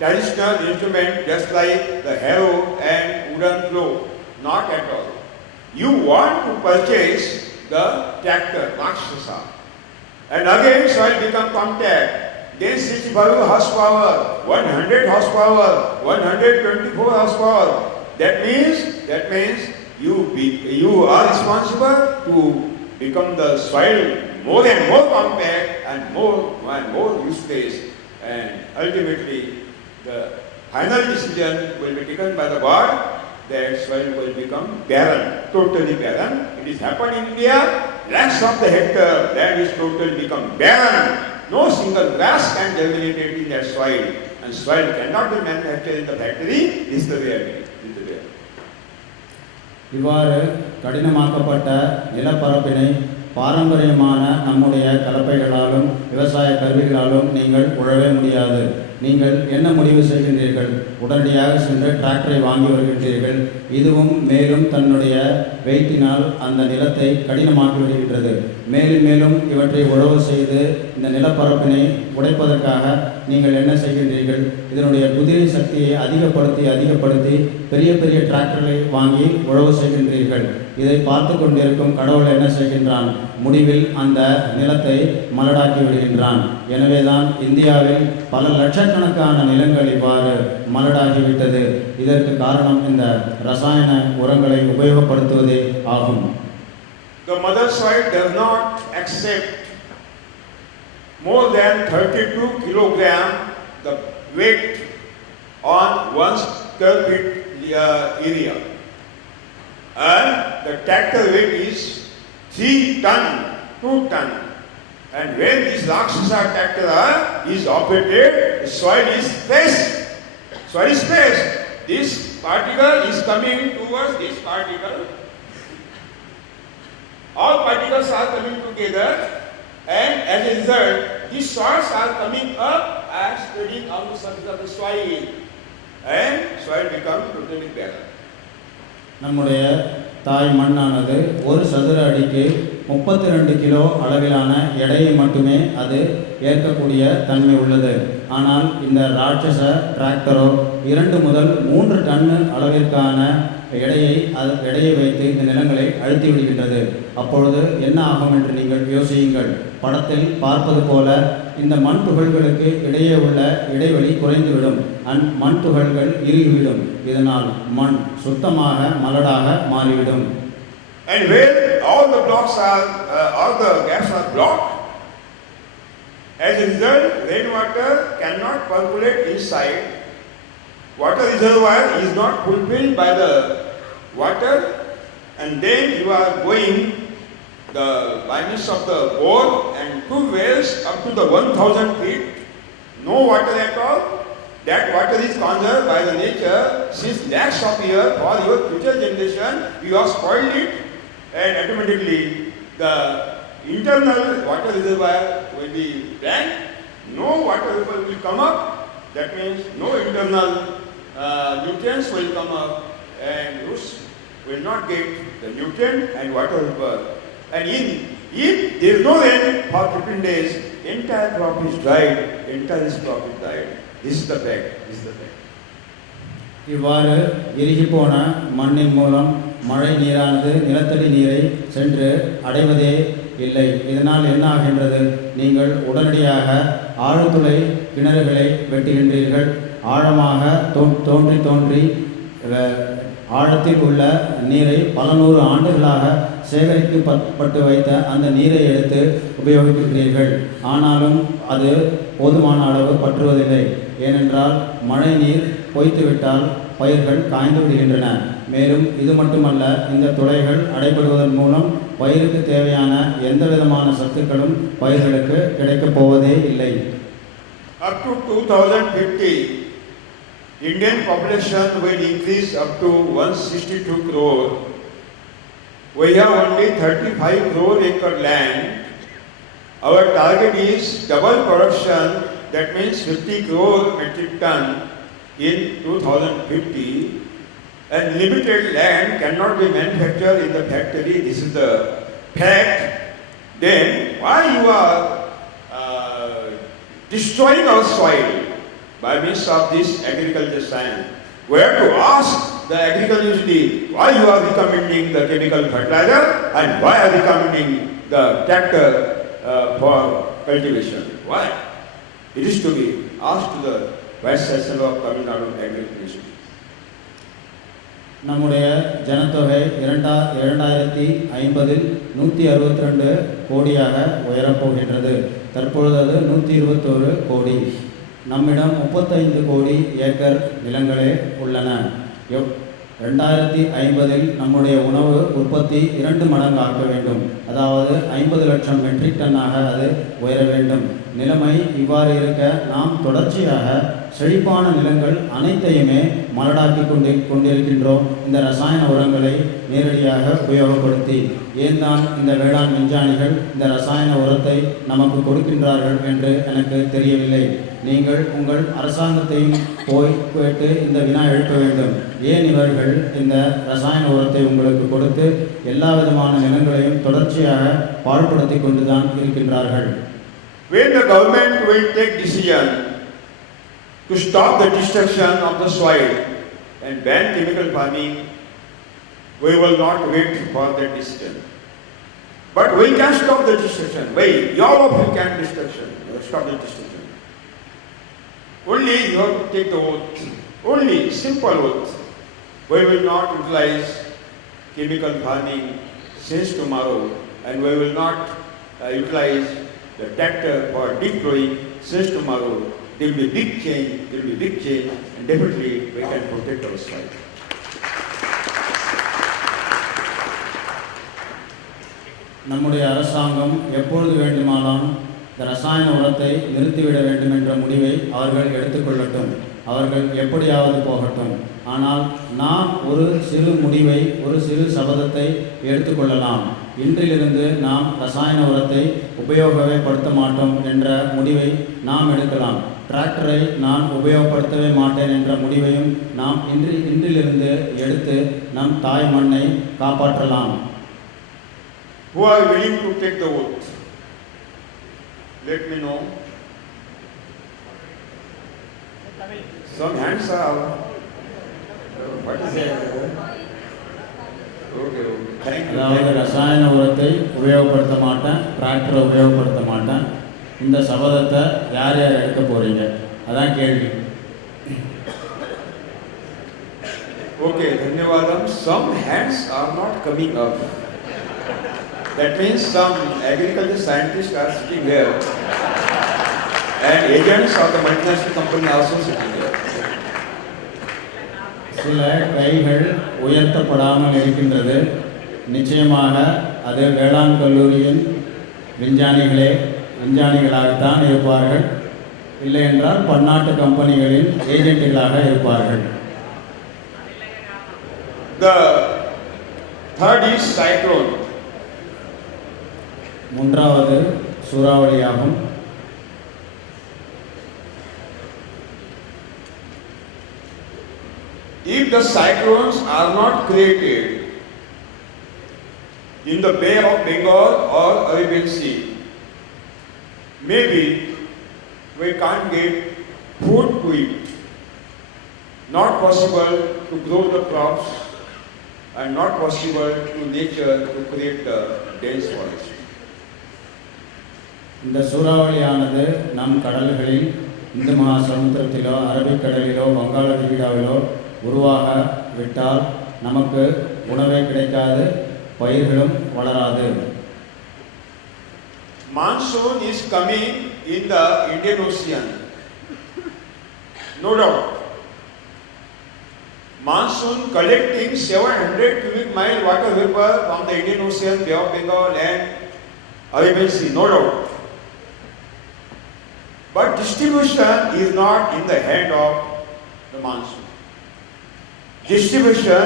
traditional instrument, just like the harrow and wooden plough. Not at all. You want to purchase the tractor, Rakshasa. And again soil become compact. Then 65 horsepower, 100 horsepower, 124 horsepower. That means you are responsible to become the soil more and more compact and more useless. And ultimately the final decision will be taken by the God that soil will become barren, totally barren. It is happened in India, lakhs of the hectare land is totally become barren. No single grass can germinate in that soil, and soil cannot be manufactured in the factory. This is the reality. இவ்வாறு கடினமாக்கப்பட்ட நிலப்பரப்பினை பாரம்பரியமான நம்முடைய கலப்பைகளாலும் விவசாய கருவிகளாலும் நீங்கள் உழவே முடியாது. நீங்கள் என்ன முடிவு செய்கின்றீர்கள்? உடனடியாக சென்று டிராக்டரை வாங்கி வருகின்றீர்கள். இதுவும் மேலும் தன்னுடைய வெயிட்டினால் அந்த நிலத்தை கடினமாக்கி விடுகின்றது. மேலும் மேலும் இவற்றை உழவு செய்து இந்த நிலப்பரப்பினை உடைப்பதற்காக நீங்கள் என்ன செய்கின்றீர்கள்? இதனுடைய குதிரை சக்தியை அதிகப்படுத்தி பெரிய பெரிய டிராக்டர்களை வாங்கி உழவு செய்கின்றீர்கள். இதை பார்த்து கொண்டிருக்கும் கடவுள் என்ன செய்கின்றான்? முடிவில் அந்த நிலத்தை மலடாக்கி விடுகின்றான். எனவேதான் இந்தியாவில் பல லட்சக்கணக்கான நிலங்கள் இவ்வாறு மலடாகிவிட்டது. இதற்கு காரணம் இந்த ரசாயன உரங்களை உபயோகப்படுத்துவதே ஆகும். The mother soil does not accept more than 32 kilogram the weight on 1 square feet area, and the tractor weight is 2 ton. And when this Rakshasa tractor is operated, the soil is space. This particle is coming towards this particle. All particles are coming together, and as a result, these soils are coming up and spreading on the surface of the soil, and soil becomes totally barren. நம்முடைய தாய் மண்ணானது ஒரு சதுர அடிக்கு 32 கிலோ அளவிலான எடையை மட்டுமே அது ஏற்கக்கூடிய தன்மை உள்ளது. ஆனால் இந்த ராட்சச டிராக்டரோ 2 முதல் 3 டன் அளவிற்கான எடையை வைத்து இந்த நிலங்களை அழுத்தி விடுகின்றது. அப்பொழுது என்ன ஆகும் என்று நீங்கள் யோசியுங்கள். படத்தில் பார்ப்பது போல இந்த மண் துகள்களுக்கு இடையே உள்ள இடைவெளி குறைந்துவிடும். மண் துகள்கள் இறுகிவிடும். இதனால் மண் சுத்தமாக மலடாக மாறிவிடும். And when all the gaps are blocked, as a result, rainwater cannot percolate inside. Water reservoir is not fulfilled by the water, and then you are going by means of the bore and 2 wells up to the 1000 feet, no water at all. That water is conserved by the nature since lakhs of years for your future generation. You have spoiled it, and automatically the internal water reservoir will be blank. No water will come up. That means no internal nutrients will come up, and roots will not get the nutrient and water will burn. And if there is no rain for 15 days, entire crop is dried, entire this crop is dried. This is the fact. This is the fact. இவ்வாறு இறுகிப்போன மண்ணின் மூலம் மழை நீரானது நிலத்தடி நீரை சென்று அடைவதே இல்லை. இதனால் என்ன ஆகின்றது? நீங்கள் உடனடியாக ஆழ்துளை கிணறுகளை வெட்டுகின்றீர்கள். ஆழமாக தோன்றி ஆழத்தில் உள்ள நீரை பல நூறு ஆண்டுகளாக சேகரிக்கப்பட்டு வைத்த அந்த நீரை எடுத்து உபயோகிக்கின்றீர்கள். ஆனாலும் அது போதுமான அளவு பற்றுவதில்லை. ஏனென்றால் மழை நீர் பொய்த்துவிட்டால் பயிர்கள் காய்ந்து விடுகின்றன. மேலும் இது மட்டுமல்ல, இந்த துளைகள் அடைபடுவதன் மூலம் பயிருக்கு தேவையான எந்த விதமான சத்துக்களும் பயிர்களுக்கு கிடைக்கப் போவதே இல்லை. Up to 2050, Indian population will increase up to 162 crore. We have only 35 crore acre land. Our target is double production, that means 50 crore metric ton in 2050. And limited land cannot be manufactured in the factory. This is the fact. Then why you are destroying our soil by means of this agriculture science? We have to ask the agriculture university why you are recommending the chemical fertilizer and why are recommending the tractor for cultivation. Why? It is to be asked to the Vice Chancellor of Tamil Nadu Agriculture. நம்முடைய ஜனத்தொகை 2050 162 கோடியாக உயரப்போகின்றது. தற்பொழுது அது 121 கோடி. நம்மிடம் 35 கோடி ஏக்கர் நிலங்களே உள்ளன. 2050 நம்முடைய உணவு உற்பத்தி 2 மடங்கு ஆக்க வேண்டும். அதாவது 50 லட்சம் மெட்ரிக் டன்னாக அது உயர வேண்டும். நிலைமை இவ்வாறு இருக்க நாம் தொடர்ச்சியாக செழிப்பான நிலங்கள் அனைத்தையுமே மலடாக்கி கொண்டிருக்கின்றோம். இந்த ரசாயன உரங்களை நேரடியாக உபயோகப்படுத்தி. ஏன் தான் இந்த வேளாண் விஞ்ஞானிகள் இந்த ரசாயன உரத்தை நமக்கு கொடுக்கின்றார்கள் என்று எனக்கு தெரியவில்லை. நீங்கள் உங்கள் அரசாங்கத்தையும் கேட்டு இந்த வினா எழுப்ப வேண்டும். ஏன் இவர்கள் இந்த ரசாயன உரத்தை உங்களுக்கு கொடுத்து எல்லா விதமான நிலங்களையும் தொடர்ச்சியாக பாழ்படுத்தி கொண்டுதான் இருக்கின்றார்கள்? When the government will take decision to stop the destruction of the soil and ban chemical farming, we will not wait for that decision. But we can stop the destruction. Why? All of you can stop the destruction. Only you have to take the oath. Only simple oath. We will not utilize chemical farming since tomorrow, and we will not utilize the tractor for deep plowing since tomorrow. There will be big change, and definitely we can protect our soil. நம்முடைய அரசாங்கம் எப்பொழுது வேண்டுமானாலும் இந்த ரசாயன உரத்தை நிறுத்திவிட வேண்டும் என்ற முடிவை அவர்கள் எடுத்துக்கொள்ளட்டும். அவர்கள் எப்படியாவது போகட்டும். ஆனால் நாம் ஒரு சிறு முடிவை, ஒரு சிறு சபதத்தை எடுத்துக்கொள்ளலாம். இன்றிலிருந்து நாம் ரசாயன உரத்தை உபயோகவே படுத்த மாட்டோம் என்ற முடிவை நாம் எடுக்கலாம். டிராக்டரை நான் உபயோகப்படுத்தவே மாட்டேன் என்ற முடிவையும் நாம் இன்றிலிருந்து எடுத்து நம் தாய் மண்ணை காப்பாற்றலாம். Who are willing to take the oath? Let me know. Some hands are. What is it? Okay. Thank you. அதாவது ரசாயன உரத்தை உபயோகப்படுத்த மாட்டேன், டிராக்டரை உபயோகப்படுத்த மாட்டேன். இந்த சபதத்தை யார் யார் எடுக்க போறீங்க? அதான் கேள்வி. Okay, धन्यवादम. Some hands are not coming up. That means some agriculture scientists are sitting here, and agents of the multinational company are also sitting here. சில கைகள் உயர்த்தப்படாமல் இருக்கின்றது. நிச்சயமாக அது வேளாண் கல்லூரியின் விஞ்ஞானிகளாகத்தான் இருப்பார்கள். இல்லை என்றால் பன்னாட்டு கம்பெனிகளின் ஏஜென்ட்டுகளாக இருப்பார்கள். The third is cyclone. மூன்றாவது சூறாவளியாகும். If the cyclones are not created in the Bay of Bengal or Arabian Sea, maybe we can't get food to eat. Not possible to grow the crops and not possible to nature to create the dense forest. இந்த சூறாவளியானது நம் கடல்களில் இந்து மகா சமுத்திரத்திலோ அரபிக்கடலிலோ வங்காள விரிகுடாவிலோ உருவாக விட்டால் நமக்கு உணவே கிடைக்காது, பயிர்களும் வளராது. Monsoon is coming in the Indian Ocean, no doubt. Monsoon collecting 700 cubic mile water vapor from the Indian Ocean, Bay of Bengal and Arabian Sea, no doubt. But distribution is not in the hand of the monsoon. Distribution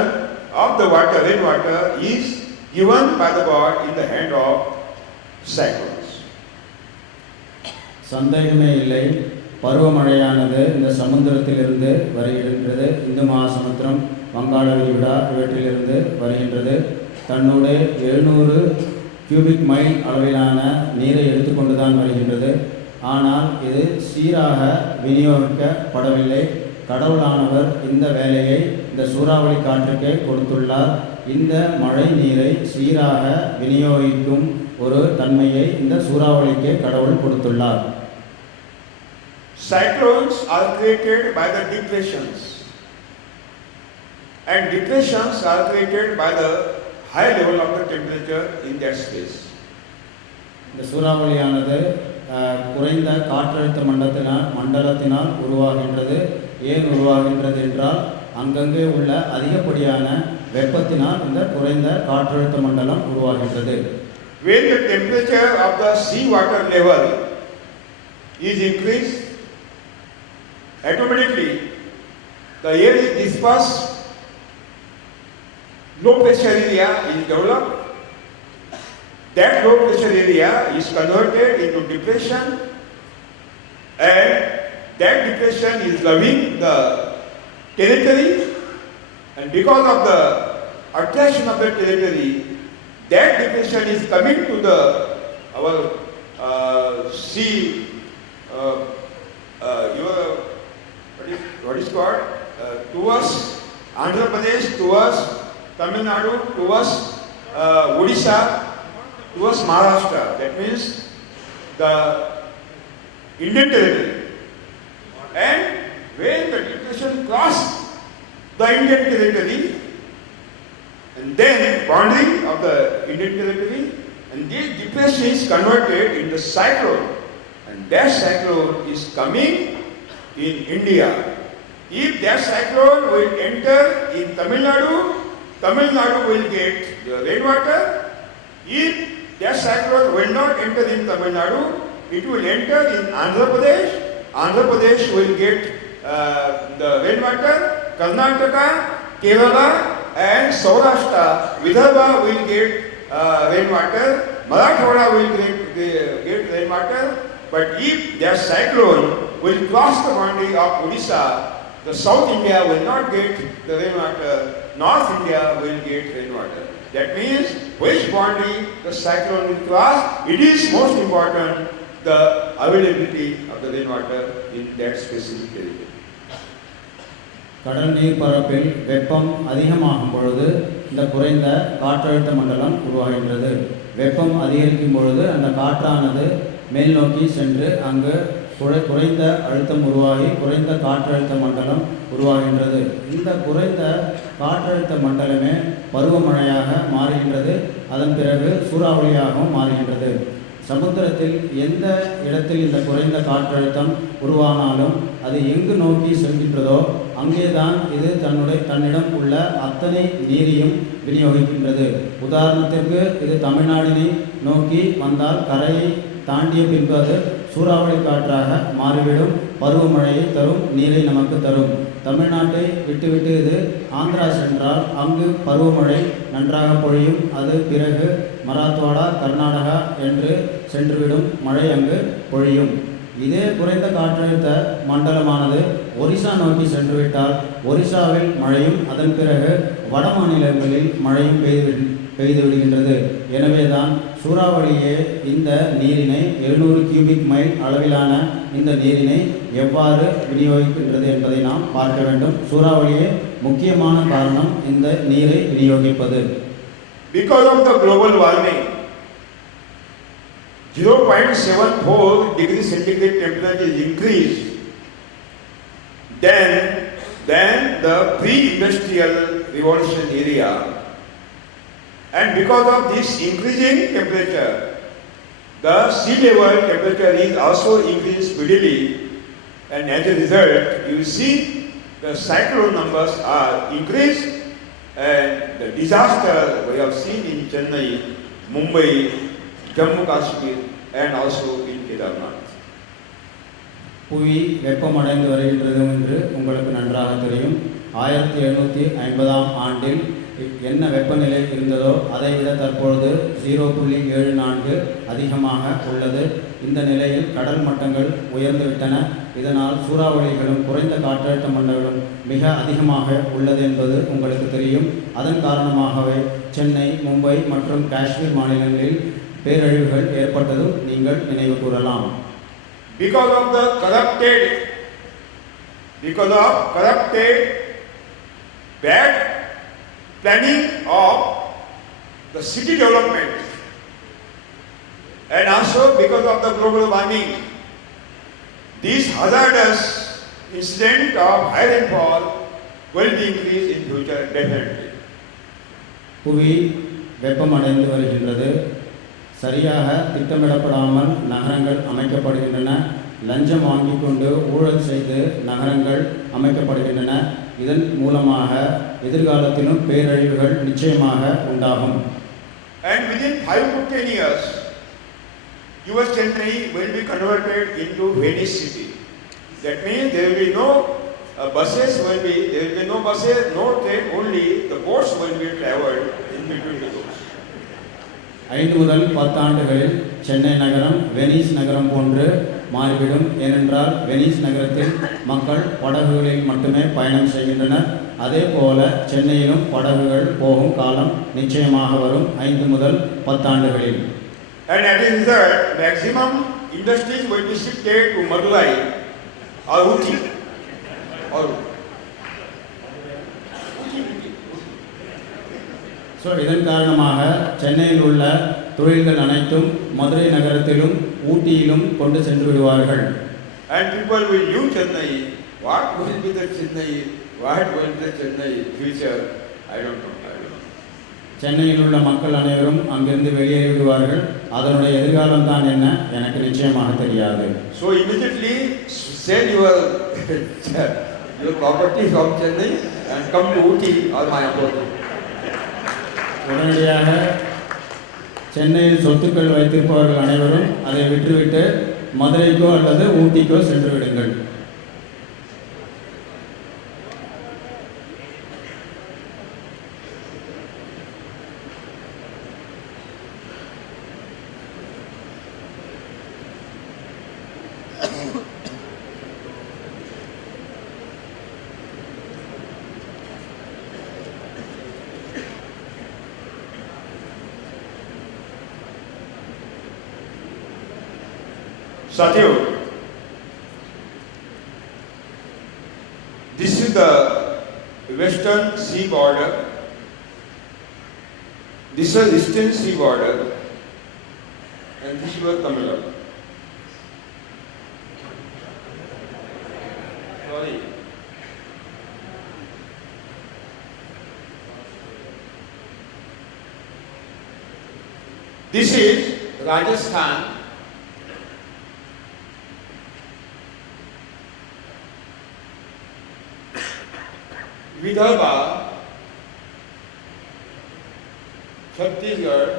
of the water, rainwater, is given by the God in the hand of cyclones. சந்தேகமே இல்லை, பருவமழையானது இந்த சமுத்திரத்திலிருந்து வருகின்றது. இந்து மகாசமுத்திரம், வங்காள விரிகுடா இவற்றிலிருந்து வருகின்றது. தன்னோடு 700 கியூபிக் மைல் அளவிலான நீரை எடுத்துக்கொண்டு தான் வருகின்றது. ஆனால் இது சீராக விநியோகிக்கப்படவில்லை. கடவுளானவர் இந்த வேலையை இந்த சூறாவளி காற்றுக்கே கொடுத்துள்ளார். இந்த மழை நீரை சீராக விநியோகிக்கும் ஒரு தன்மையை இந்த சூறாவளிக்கே கடவுள் கொடுத்துள்ளார். Cyclones are created by the depressions, and depressions are created by the high level of the temperature in that space. இந்த சூறாவளியானது குறைந்த காற்றழுத்த மண்டலத்தினால் உருவாகின்றது. ஏன் உருவாகின்றது என்றால் அங்கங்கே உள்ள அதிகப்படியான வெப்பத்தினால் இந்த குறைந்த காற்றழுத்த மண்டலம் உருவாகின்றது. When the temperature of the sea water level is increased, automatically the air is dispersed, low pressure area is developed. That low pressure area is converted into depression, and that depression is loving the territory, and because of the attraction of the territory, that depression is coming to our sea, what is called, towards Andhra Pradesh, towards Tamil Nadu, towards Odisha, towards Maharashtra. That means the Indian territory. And when the depression crosses the Indian territory, and then boundary of the Indian territory, and this depression is converted into cyclone, and that cyclone is coming in India. If that cyclone will enter in Tamil Nadu, Tamil Nadu will get the rainwater. If that cyclone will not enter in Tamil Nadu, it will enter in Andhra Pradesh. Andhra Pradesh will get the rainwater. Karnataka, Kerala and Saurashtra, Vidarbha will get rainwater. Marathwada will get rainwater. But if that cyclone will cross the boundary of Odisha, the South India will not get the rainwater. North India will get rainwater. That means which boundary the cyclone will cross, it is most important, the availability of the rainwater in that specific area. கடல் நீர் பரப்பில் வெப்பம் அதிகமாகும் பொழுது இந்த குறைந்த காற்றழுத்த மண்டலம் உருவாகின்றது. வெப்பம் அதிகரிக்கும் பொழுது அந்த காற்றானது மேல் நோக்கி சென்று அங்கு குறைந்த அழுத்தம் உருவாகி குறைந்த காற்றழுத்த மண்டலம் உருவாகின்றது. இந்த குறைந்த காற்றழுத்த மண்டலமே பருவமழையாக மாறுகின்றது. அதன் பிறகு சூறாவளியாகவும் மாறுகின்றது. சமுத்திரத்தில் எந்த இடத்தில் இந்த குறைந்த காற்றழுத்தம் உருவானாலும் அது எங்கு நோக்கி செல்கின்றதோ அங்கேதான் இது தன்னிடம் உள்ள அத்தனை நீரையும் விநியோகிக்கின்றது. உதாரணத்திற்கு இது தமிழ்நாடினை நோக்கி வந்தால் கரையை தாண்டிய பின்பு அது சூறாவளி காற்றாக மாறிவிடும். பருவமழையை தரும், நீரை நமக்கு தரும். தமிழ்நாட்டை விட்டுவிட்டு இது ஆந்திரா சென்றால் அங்கு பருவமழை நன்றாக பொழியும். அது பிறகு மராத்வாடா, கர்நாடகா என்று சென்றுவிடும், மழை அங்கு பொழியும். இதே குறைந்த காற்றழுத்த மண்டலமானது ஒரிசா நோக்கி சென்றுவிட்டால் ஒரிசாவில் மழையும் அதன் பிறகு வட மாநிலங்களில் மழையும் பெய்து விடுகின்றது. எனவே தான் சூறாவளியே இந்த நீரினை 700 கியூபிக் மைல் அளவிலான இந்த நீரினை எவ்வாறு விநியோகிக்கின்றது என்பதை நாம் பார்க்க வேண்டும். சூறாவளியே முக்கியமான காரணம் இந்த நீரை விநியோகிப்பது. Because of the global warming, 0.74 degrees centigrade temperature is increased than the pre-industrial revolution area. And because of this increasing temperature, the sea level temperature is also increased speedily, and as a result, you see the cyclone numbers are increased, and the disaster we have seen in Chennai, Mumbai, Jammu Kashmir, and also in Kedarnath. புவி வெப்பமடைந்து வருகின்றது என்று உங்களுக்கு நன்றாக தெரியும். 1750ஆம் ஆண்டில் என்ன வெப்பநிலை இருந்ததோ அதைவிட தற்பொழுது 0.74 அதிகமாக உள்ளது. இந்த நிலையில் கடல் மட்டங்கள் உயர்ந்துவிட்டன. இதனால் சூறாவளிகளும் குறைந்த காற்றழுத்த மண்டலம் மிக அதிகமாக உள்ளது என்பது உங்களுக்கு தெரியும். அதன் காரணமாகவே சென்னை, மும்பை மற்றும் காஷ்மீர் மாநிலங்களில் பேரழிவுகள் ஏற்பட்டதும் நீங்கள் நினைவு கூறலாம். Because of corrupted bad planning of the city development, and also because of the global warming, these hazardous incident of high rainfall will be increased in future definitely. புவி வெப்பமடைந்து வருகின்றது. சரியாக திட்டமிடப்படாமல் நகரங்கள் அமைக்கப்படுகின்றன. லஞ்சம் வாங்கி கொண்டு ஊழல் செய்து நகரங்கள் அமைக்கப்படுகின்றன. இதன் மூலமாக எதிர்காலத்திலும் பேரழிவுகள் நிச்சயமாக உண்டாகும். And within 5 to 10 years, US Chennai will be converted into Venice city. That means there will be no buses, no train, only the boats will be traveled in between the roads. 5 முதல் 10 ஆண்டுகளில் சென்னை நகரம் வெனிஸ் நகரம் போன்று மாறிவிடும். ஏனென்றால் வெனிஸ் நகரத்தில் மக்கள் படகுகளில் மட்டுமே பயணம் செய்கின்றனர். அதே போல சென்னையிலும் படகுகள் போகும் காலம் நிச்சயமாக வரும் 5 முதல் 10 ஆண்டுகளில். And as a result, maximum industries will be shifted to Madurai or Uti. இதன் காரணமாக சென்னையில் உள்ள தொழில்கள் அனைத்தும் மதுரை நகரத்திலும் ஊட்டியிலும் கொண்டு சென்று விடுவார்கள். And people will leave Chennai. What will be the Chennai? What will be the Chennai future? I don't know. சென்னையில் உள்ள மக்கள் அனைவரும் அங்கிருந்து வெளியேறி விடுவார்கள். அதனுடைய எதிர்காலம் தான் என்ன எனக்கு நிச்சயமாக தெரியாது. So immediately sell your property from Chennai and come to Uti or Mayapur. உடனடியாக சென்னையில் சொத்துக்கள் வைத்திருப்பவர்கள் அனைவரும் அதை விற்றுவிட்டு மதுரைக்கோ அல்லது ஊட்டிக்கோ சென்று விடுங்கள். Satyo, this is the western sea border, this is eastern sea border, and this was Tamil Nadu. Sorry. This is Rajasthan. Vidarbha, Chhattisgarh,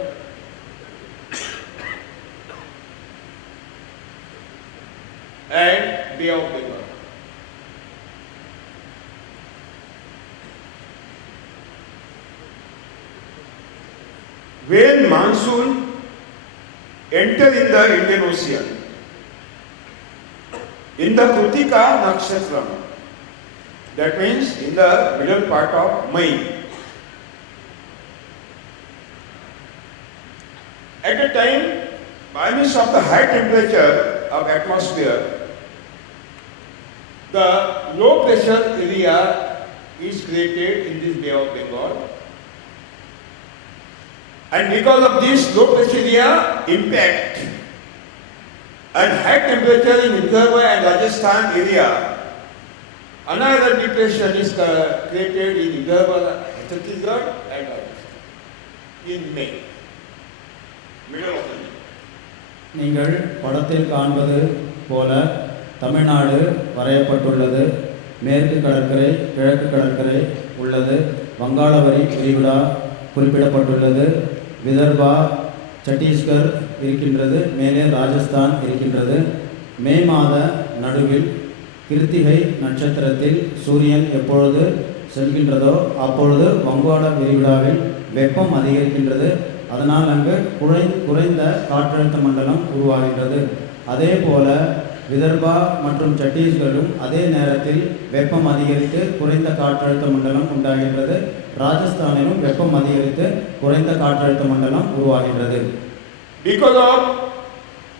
and Bay of Bengal. When monsoon enter in the Indian Ocean, in the Kritika Nakshatra, that means in the middle part of May, At a time, by means of the high temperature of atmosphere, the low pressure area is created in this Bay of Bengal. And because of this low pressure area impact and high temperature in Earthworm and Rajasthan area, another depression is created in Earthworm, Chhattisgarh and Rajasthan in May, middle of the May. நீங்கள் படத்தில் காண்பது போல தமிழ்நாடு வரையப்பட்டுள்ளது. மேற்கு கடற்கரை, கிழக்கு கடற்கரை உள்ளது. வங்காள விரிகுடா குறிப்பிடப்பட்டுள்ளது. விதர்பா, சத்தீஸ்கர் இருக்கின்றது. மேலே ராஜஸ்தான் இருக்கின்றது. மே மாத நடுவில் கிருத்திகை நட்சத்திரத்தில் சூரியன் எப்பொழுது செல்கின்றதோ அப்பொழுது வங்காள விரிகுடாவில் வெப்பம் அதிகரிக்கின்றது. அதனால் அங்கு குறைந்த காற்றழுத்த மண்டலம் உருவாகின்றது. அதே போல விதர்பா மற்றும் சத்தீஸ்கரும் அதே நேரத்தில் வெப்பம் அதிகரித்து குறைந்த காற்றழுத்த மண்டலம் உண்டாகின்றது. ராஜஸ்தானிலும் வெப்பம் அதிகரித்து குறைந்த காற்றழுத்த மண்டலம் உருவாகின்றது. Because of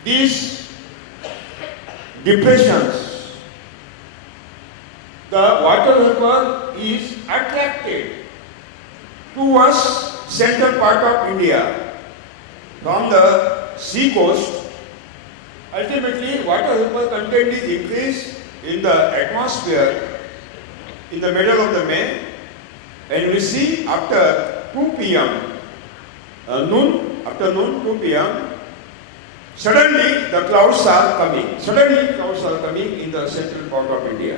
these depressions, the water vapor is attracted towards central part of India from the sea coast. Ultimately, water vapor content is increased in the atmosphere in the middle of the May, and we see after 2 p.m. Afternoon 2 p.m. suddenly the clouds are coming. In the central part of India.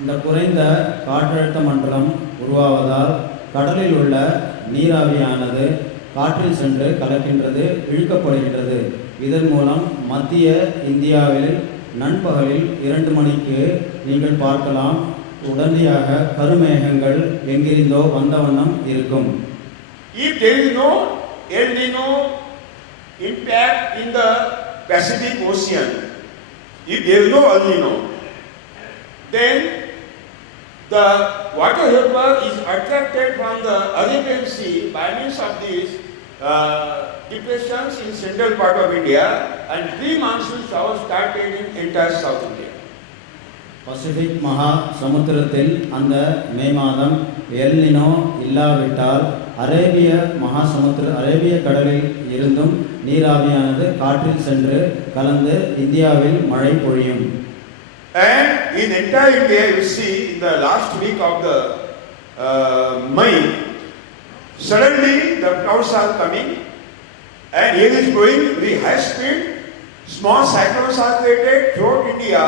இந்த குறைந்த காற்றழுத்த மண்டலம் உருவாவதால் கடலில் உள்ள நீராவியானது காற்றில் சென்று கலக்கின்றது, இழுக்கப்படுகின்றது. இதன் மூலம் மத்திய இந்தியாவில் நண்பகலில் 2 மணிக்கு நீங்கள் பார்க்கலாம், உடனடியாக கருமேகங்கள் எங்கிருந்தோ வந்த வண்ணம் இருக்கும். If there is no El Nino impact in the Pacific Ocean, if there is no El Nino, then the water vapor is attracted from the Arabian Sea by means of these depressions in central part of India, and pre-monsoon showers started in entire South India. Pacific மகா சமுத்திரத்தில் அந்த மே மாதம் El Nino இல்லாவிட்டால் அரேபிய கடலில் இருந்தும் நீராவியானது காற்றில் சென்று கலந்து இந்தியாவில் மழை பொழியும். And in entire India, you see in the last week of the May, suddenly the clouds are coming and air is blowing very high speed. Small cyclones are created throughout India,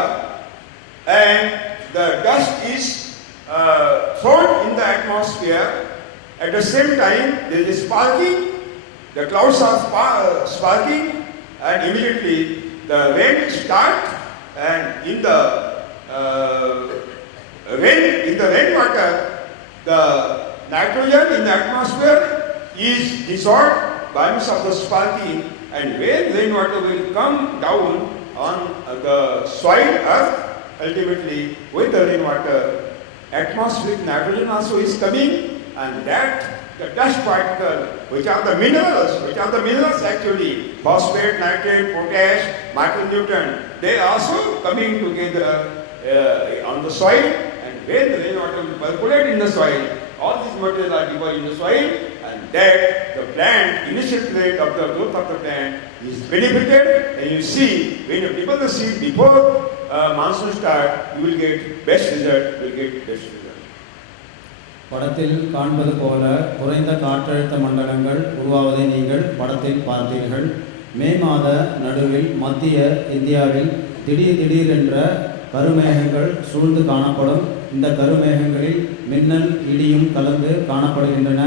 and the dust is thrown in the atmosphere. At the same time, there is sparking. The clouds are sparking, and immediately the rain starts. And in the rainwater, the nitrogen in the atmosphere is dissolved by means of the sparking, and when rainwater will come down on the soil, earth, ultimately with the rainwater, atmospheric nitrogen also is coming, and that the dust particle, which are the minerals actually, phosphate, nitrate, potash, micronutrient, they are also coming together on the soil, and when the rainwater will percolate in the soil, all these materials are deposited in the soil, and that the plant, initial rate of the growth of the plant is benefited. And you see, when you deposit the seed before monsoon start, you will get best result. படத்தில் காண்பது போல குறைந்த காற்றழுத்த மண்டலங்கள் உருவாவதை நீங்கள் படத்தில் பார்த்தீர்கள். மே மாத நடுவில் மத்திய இந்தியாவில் திடீரென்ற கருமேகங்கள் சூழ்ந்து காணப்படும். இந்த கருமேகங்களில் மின்னல் இடியும் கலந்து காணப்படுகின்றன.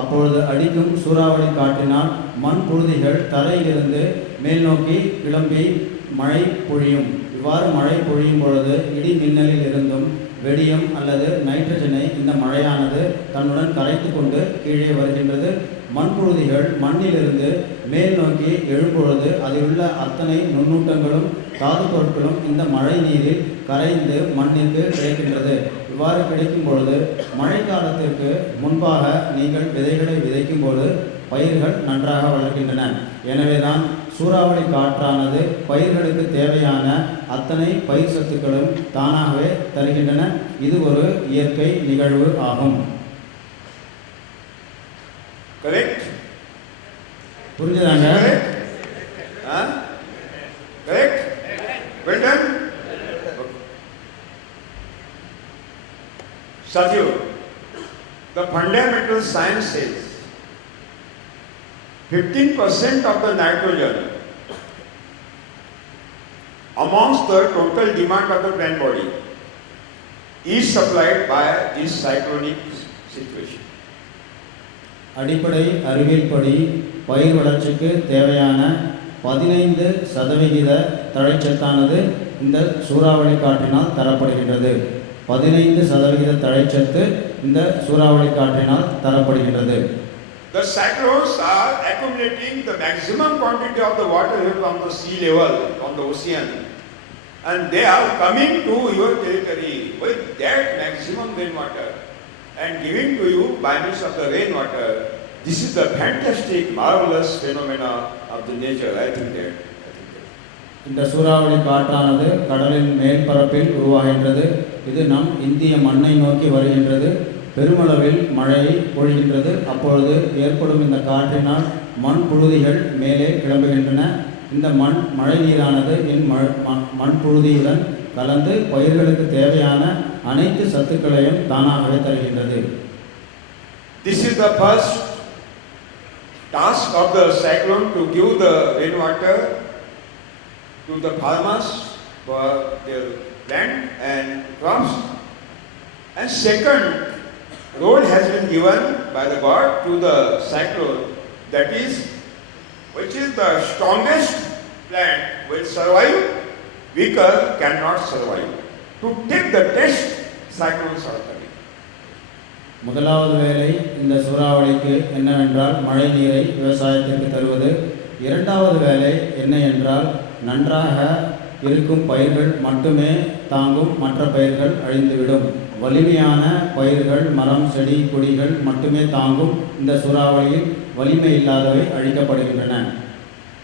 அப்பொழுது அடிக்கும் சூறாவளி காற்றினால் மண் புழுதிகள் தரையிலிருந்து மேல் நோக்கி கிளம்பி மழை பொழியும். இவ்வாறு மழை பொழியும் பொழுது இடி மின்னலில் இருந்தும் வெடியம் அல்லது நைட்ரஜனை இந்த மழையானது தன்னுடன் கரைத்து கொண்டு கீழே வருகின்றது. மண்புழுதிகள் மண்ணிலிருந்து மேல் நோக்கி எழும்பொழுது அதில் உள்ள அத்தனை நுண்ணூட்டங்களும் தாது பொருட்களும் இந்த மழை நீரில் கரைந்து மண்ணிற்கு கிடைக்கின்றது. இவ்வாறு கிடைக்கும் பொழுது மழைக்காலத்திற்கு முன்பாக நீங்கள் விதைகளை விதைக்கும் போது பயிர்கள் நன்றாக வளர்கின்றன. எனவேதான் சூறாவளி காற்றானது பயிர்களுக்கு தேவையான அத்தனை பயிர் சத்துக்களும் தானாகவே தருகின்றன. இது ஒரு இயற்கை நிகழ்வு ஆகும். கரெக்ட்? புரிஞ்சுதாங்க? Correct? Well done. Sadhguru, the fundamental science says 15% of the nitrogen amongst the total demand of the plant body is supplied by this cyclonic situation. அடிப்படை அறிவியல் படி பயிர் வளர்ச்சிக்கு தேவையான 15% தழைச்சத்தானது இந்த சூறாவளி காற்றினால் தரப்படுகின்றது. 15% தழைச்சத்து இந்த சூறாவளி காற்றினால் தரப்படுகின்றது. The cyclones are accumulating the maximum quantity of the water from the sea level, from the ocean, and they are coming to your territory with that maximum rainwater and giving to you by means of the rainwater. This is the fantastic, marvelous phenomena of the nature. I think that. இந்த சூறாவளி காற்றானது கடலின் மேற்பரப்பில் உருவாகின்றது. இது நம் இந்திய மண்ணை நோக்கி வருகின்றது. பெருமளவில் மழையை பொழிகின்றது. அப்பொழுது ஏற்படும் இந்த காற்றினால் மண் புழுதிகள் மேலே கிளம்புகின்றன. இந்த மழை நீரானது மண் புழுதியுடன் கலந்து பயிர்களுக்கு தேவையான அனைத்து சத்துக்களையும் தானாகவே தருகின்றது. This is the first task of the cyclone, to give the rainwater to the farmers for their land and crops. And second role has been given by the God to the cyclone, that is, which is the strongest plant will survive, weaker cannot survive. To take the test, cyclones are coming. முதலாவது வேலை இந்த சூறாவளிக்கு என்னவென்றால் மழை நீரை விவசாயத்திற்கு தருவது. இரண்டாவது வேலை என்ன என்றால், நன்றாக இருக்கும் பயிர்கள் மட்டுமே தாங்கும், மற்ற பயிர்கள் அழிந்துவிடும். வலிமையான பயிர்கள், மரம், செடி, கொடிகள் மட்டுமே தாங்கும். இந்த சூறாவளியில் வலிமை இல்லாதவை அழிக்கப்படுகின்றன.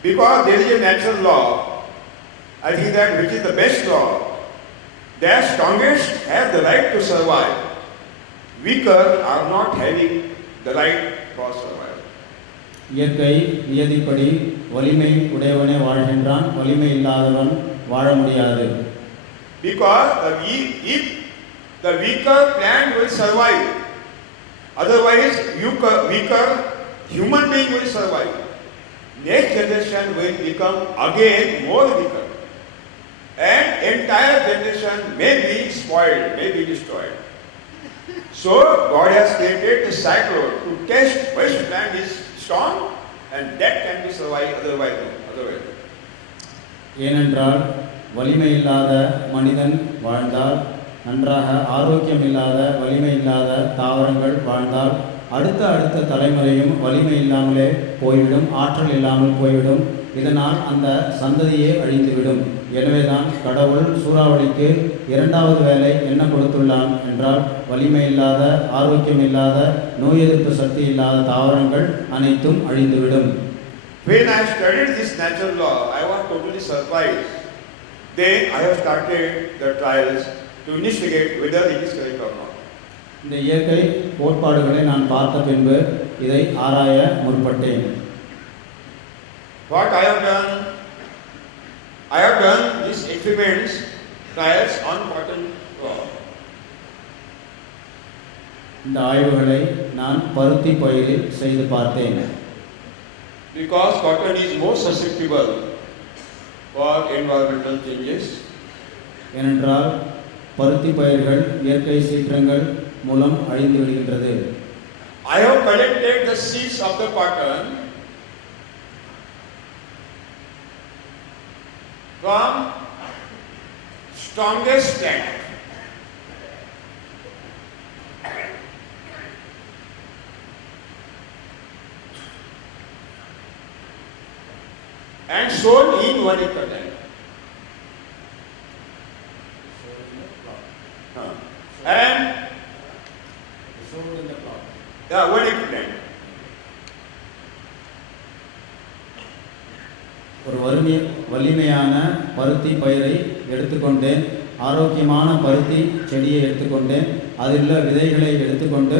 Because there is a natural law, I think that which is the best law, the strongest have the right to survive, weaker are not having the right for survival. இயற்கை நியதிப்படி வலிமை உடையவனே வாழ்கின்றான், வலிமை இல்லாதவன் வாழ முடியாது. Because if the weaker plant will survive, otherwise weaker human being will survive. Next generation will become again more weaker, and entire generation may be spoiled, may be destroyed. So God has created a cyclone to test which plant is strong and that can be survived, otherwise no. ஏனென்றால் வலிமை இல்லாத மனிதன் வாழ்ந்தால், நன்றாக ஆரோக்கியம் இல்லாத வலிமை இல்லாத தாவரங்கள் வாழ்ந்தால், அடுத்த தலைமுறையும் வலிமை இல்லாமலே போய்விடும், ஆற்றல் இல்லாமல் போய்விடும். இதனால் அந்த சந்ததியே அழிந்துவிடும். எனவேதான் கடவுள் சூறாவளிக்கு இரண்டாவது வேலை என்ன கொடுத்துள்ளான் என்றால், வலிமை இல்லாத, ஆரோக்கியம் இல்லாத, நோய் எதிர்ப்பு சக்தி இல்லாத தாவரங்கள் அனைத்தும் அழிந்துவிடும். When I studied this natural law, I was totally surprised. Then I have started the trials to investigate whether it is correct or not. இந்த இயற்கை கோட்பாடுகளை நான் பார்த்த பின்பு இதை ஆராய முற்பட்டேன். What I have done these experiments, trials on cotton crop. இந்த ஆய்வுகளை நான் பருத்தி பயிரில் செய்து பார்த்தேன். Because cotton is more susceptible for environmental changes. ஏனென்றால் பருத்தி பயிர்கள் இயற்கை சீற்றங்கள் மூலம் அழிந்து விடுகின்றது. I have collected the seeds of the cotton from strongest plant. And sown in 1 acre land. And 1 acre land. வலிமையான பருத்தி பயிரை எடுத்துக்கொண்டேன். ஆரோக்கியமான பருத்தி செடியை எடுத்துக்கொண்டேன். அதிலுள்ள விதைகளை எடுத்துக்கொண்டு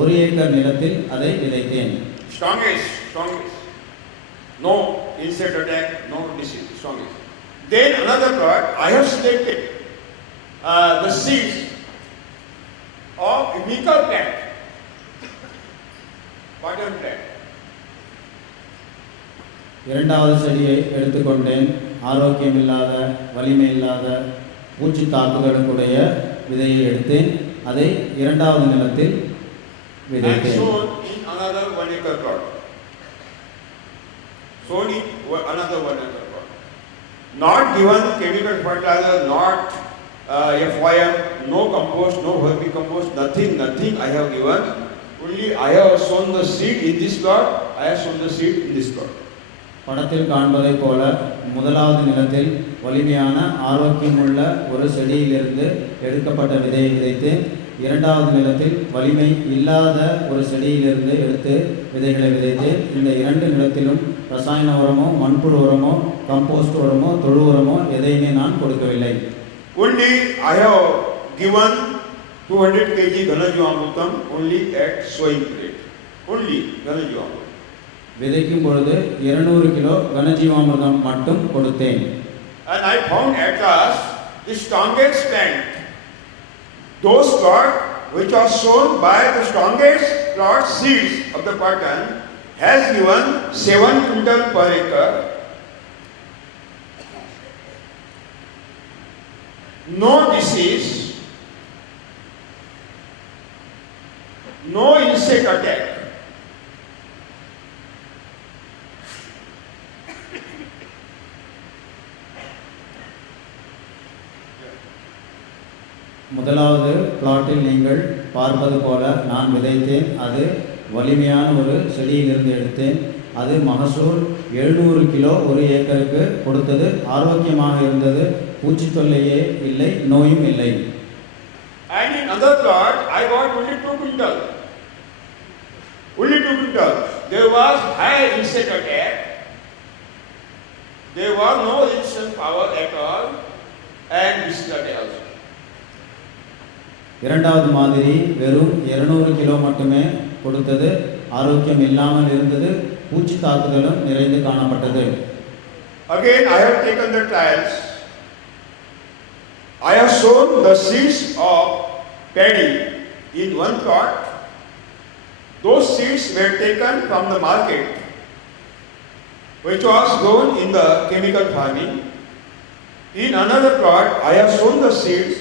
1 ஏக்கர் நிலத்தில் அதை விதைத்தேன். Strongest. No insect attack, no disease. Strongest. Then another plot, I have selected the seeds of Microclimate, cotton plant. இரண்டாவது செடியை எடுத்துக்கொண்டேன். ஆரோக்கியமில்லாத வலிமை இல்லாத பூச்சி தாக்குதலுக்குடைய விதையை எடுத்தேன். அதை இரண்டாவது நிலத்தில் விதைத்தேன். Sown in another 1 acre plot. Sown in another 1 acre plot. Not given chemical fertilizer, not FYM, no compost, no vermicompost, nothing I have given. Only I have sown the seed in this plot. I have sown the seed in this plot. படத்தில் காண்பதைப் போல முதலாவது நிலத்தில் வலிமையான ஆரோக்கியமுள்ள ஒரு செடியிலிருந்து எடுக்கப்பட்ட விதையை விதைத்தேன். இரண்டாவது நிலத்தில் வலிமை இல்லாத ஒரு செடியிலிருந்து எடுத்து விதைகளை விதைத்தேன். இந்த 2 நிலத்திலும் ரசாயன உரமோ மண்புழு உரமோ கம்போஸ்ட் உரமோ தொழு உரமோ எதையுமே நான் கொடுக்கவில்லை. Only I have given 200 kg Ganajivamutam only at sowing rate. Only Ganajivamutam. விதைக்கும் பொழுது 200 கிலோ கனஜீவாமிர்தம் மட்டும் கொடுத்தேன். And I found at last the strongest plant, those plot which are sown by the strongest plot seeds of the cotton has given 7 quintal per acre. No disease, no insect attack. முதலாவது பிளாட்டில் நீங்கள் பார்ப்பது போல நான் விதைத்தேன். அது வலிமையான ஒரு செடியிலிருந்து எடுத்தேன். அது மகசூல் 700 கிலோ 1 ஏக்கருக்கு கொடுத்தது. ஆரோக்கியமாக இருந்தது. பூச்சி தொல்லையே இல்லை, நோயும் இல்லை. And in other plot I got only 2 quintal. Only 2 quintal. There was high insect attack. There was no resistance power at all and disease attack also. இரண்டாவது மாதிரி வெறும் 200 கிலோ மட்டுமே கொடுத்தது. ஆரோக்கியம் இல்லாமல் இருந்தது. பூச்சி தாக்குதலும் நிறைந்து காணப்பட்டது. Again I have taken the trials. I have sown the seeds of paddy in 1 plot. Those seeds were taken from the market which was grown in the chemical farming. In another plot I have sown the seeds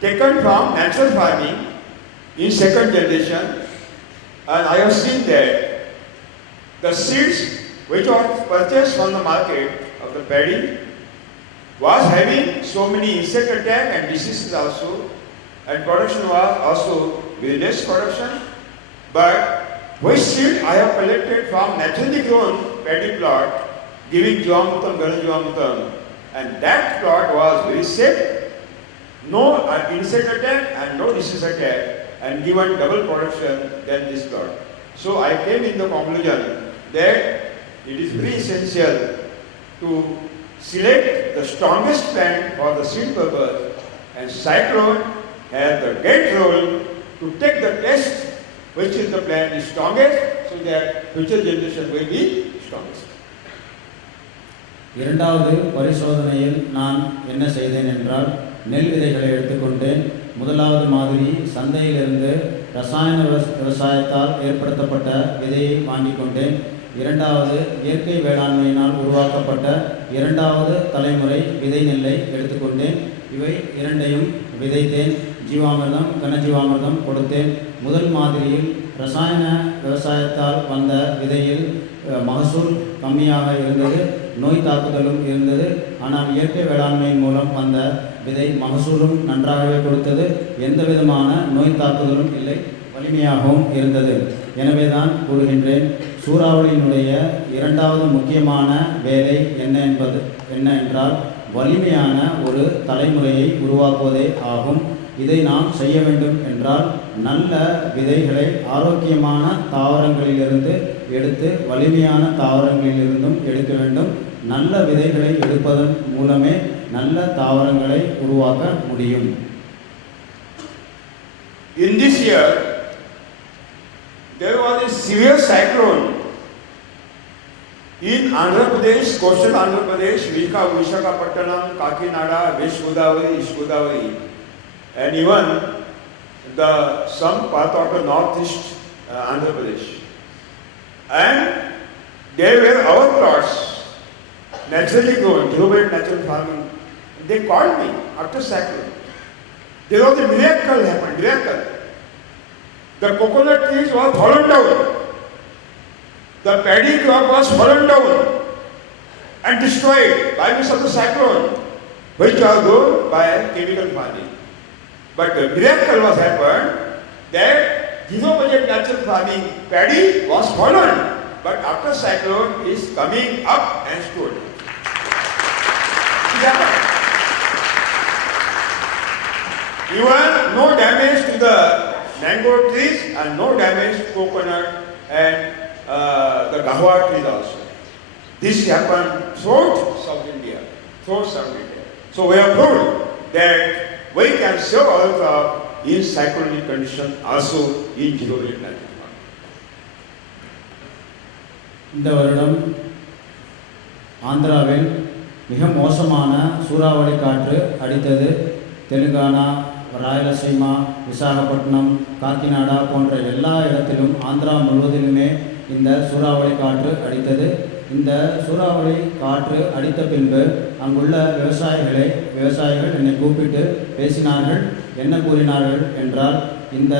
taken from natural farming in 2nd generation, and I have seen that the seeds which were purchased from the market of the paddy was having so many insect attack and diseases also, and production was also very less production. But which seed I have collected from naturally grown paddy plot, giving Jivamutam, Ganajivamutam, and that plot was very safe. No insect attack and no disease attack, and given double production than this plot. So I came in the conclusion that it is very essential to select the strongest plant for the seed purpose, and Cyclone has the great role to take the test which is the plant is strongest, so that future generation will be strongest. இரண்டாவது பரிசோதனையில் நான் என்ன செய்தேன் என்றால் நெல் விதைகளை எடுத்துக்கொண்டேன். முதலாவது மாதிரி சந்தையிலிருந்து ரசாயன விவசாயத்தால் ஏற்படுத்தப்பட்ட விதையை வாங்கிக் கொண்டேன். இரண்டாவது இயற்கை வேளாண்மையினால் உருவாக்கப்பட்ட 2வது தலைமுறை விதை நெல்லை எடுத்துக்கொண்டேன். இவை இரண்டையும் விதைத்தேன். ஜீவாமிர்தம் கனஜீவாமிர்தம் கொடுத்தேன். முதல் மாதிரியில் ரசாயன விவசாயத்தால் வந்த விதையில் மகசூல் கம்மியாக இருந்தது, நோய் தாக்குதலும் இருந்தது. ஆனால் இயற்கை வேளாண்மையின் மூலம் வந்த விதை மகசூலும் நன்றாகவே கொடுத்தது. எந்த விதமான நோய் தாக்குதலும் இல்லை, வலிமையாகவும் இருந்தது. எனவே தான் கூறுகின்றேன், சூறாவளியினுடைய 2வது முக்கியமான வேலை என்ன என்றால் வலிமையான ஒரு தலைமுறையை உருவாக்குவதே ஆகும். இதை நாம் செய்ய வேண்டும் என்றால் நல்ல விதைகளை ஆரோக்கியமான தாவரங்களிலிருந்து எடுத்து வலிமையான தாவரங்களிலிருந்தும் எடுக்க வேண்டும். நல்ல விதைகளை எடுப்பதன் மூலமே நல்ல தாவரங்களை உருவாக்க முடியும். In this year, there was a severe cyclone in Andhra Pradesh, coastal Andhra Pradesh, Visakhapatnam, Kakinada, West Godavari, East Godavari, and even some part of the northeast Andhra Pradesh. And there were our plots, naturally grown, zero-based natural farming. They called me after cyclone. There was a miracle happened, miracle. The coconut trees were fallen down. The paddy crop was fallen down and destroyed by means of the cyclone, which was grown by chemical farming. But the miracle was happened that zero-budget natural farming paddy was fallen, but after cyclone is coming up and stood. Even no damage to the mango trees and no damage to coconut and the gahwa trees also. This happened throughout South India. So we have proved that we can save our crop in cyclonic condition also in zero-based natural farming. இந்த வருடம் ஆந்திராவில் மிக மோசமான சூறாவளி காற்று அடித்தது. தெலுங்கானா, ராயலசீமா, விசாகப்பட்டினம், காக்கிநாடா போன்ற எல்லா இடத்திலும் ஆந்திரா முழுவதிலுமே இந்த சூறாவளி காற்று அடித்தது. இந்த சூறாவளி காற்று அடித்த பின்பு அங்குள்ள விவசாயிகள் என்னை கூப்பிட்டு பேசினார்கள். என்ன கூறினார்கள் என்றால், இந்த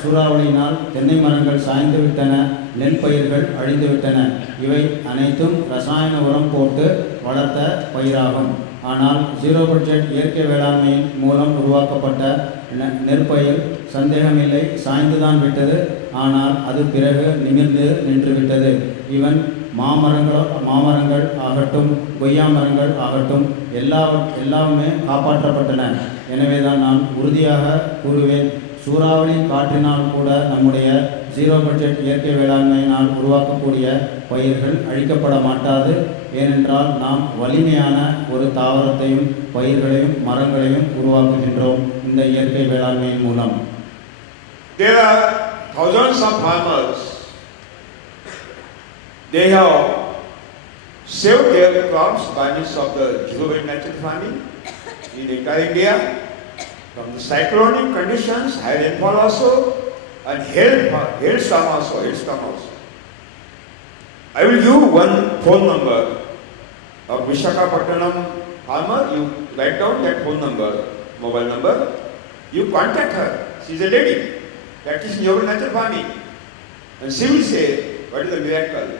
சூறாவளியினால் தென்னை மரங்கள் சாய்ந்து விட்டன, நெல் பயிர்கள் அழிந்து விட்டன. இவை அனைத்தும் ரசாயன உரம் போட்டு வளர்த்த பயிராகும். ஆனால் ஜீரோ பட்ஜெட் இயற்கை வேளாண்மையின் மூலம் உருவாக்கப்பட்ட நெற்பயிர் சந்தேகமில்லை சாய்ந்துதான் விட்டது. ஆனால் அது பிறகு நிமிர்ந்து நின்று விட்டது. ஈவன் மாமரங்கள் ஆகட்டும், கொய்யா மரங்கள் ஆகட்டும், எல்லாமே காப்பாற்றப்பட்டன. எனவே தான் நான் உறுதியாக கூறுவேன், சூறாவளி காற்றினால் கூட நம்முடைய ஜீரோ பட்ஜெட் இயற்கை வேளாண்மையினால் உருவாக்கக்கூடிய பயிர்கள் அழிக்கப்பட மாட்டாது. ஏனென்றால் நாம் வலிமையான ஒரு தாவரத்தையும் பயிர்களையும் மரங்களையும் உருவாக்குகின்றோம் இந்த இயற்கை வேளாண்மையின் மூலம். There are thousands of farmers. They have saved their crops by means of the zero-based natural farming in entire India from the cyclonic conditions, high rainfall also, and hailstorm also. I will give one phone number of Visakhapatnam farmer. You write down that phone number, mobile number. You contact her. She is a lady practicing zero-based natural farming, and she will say what is the miracle.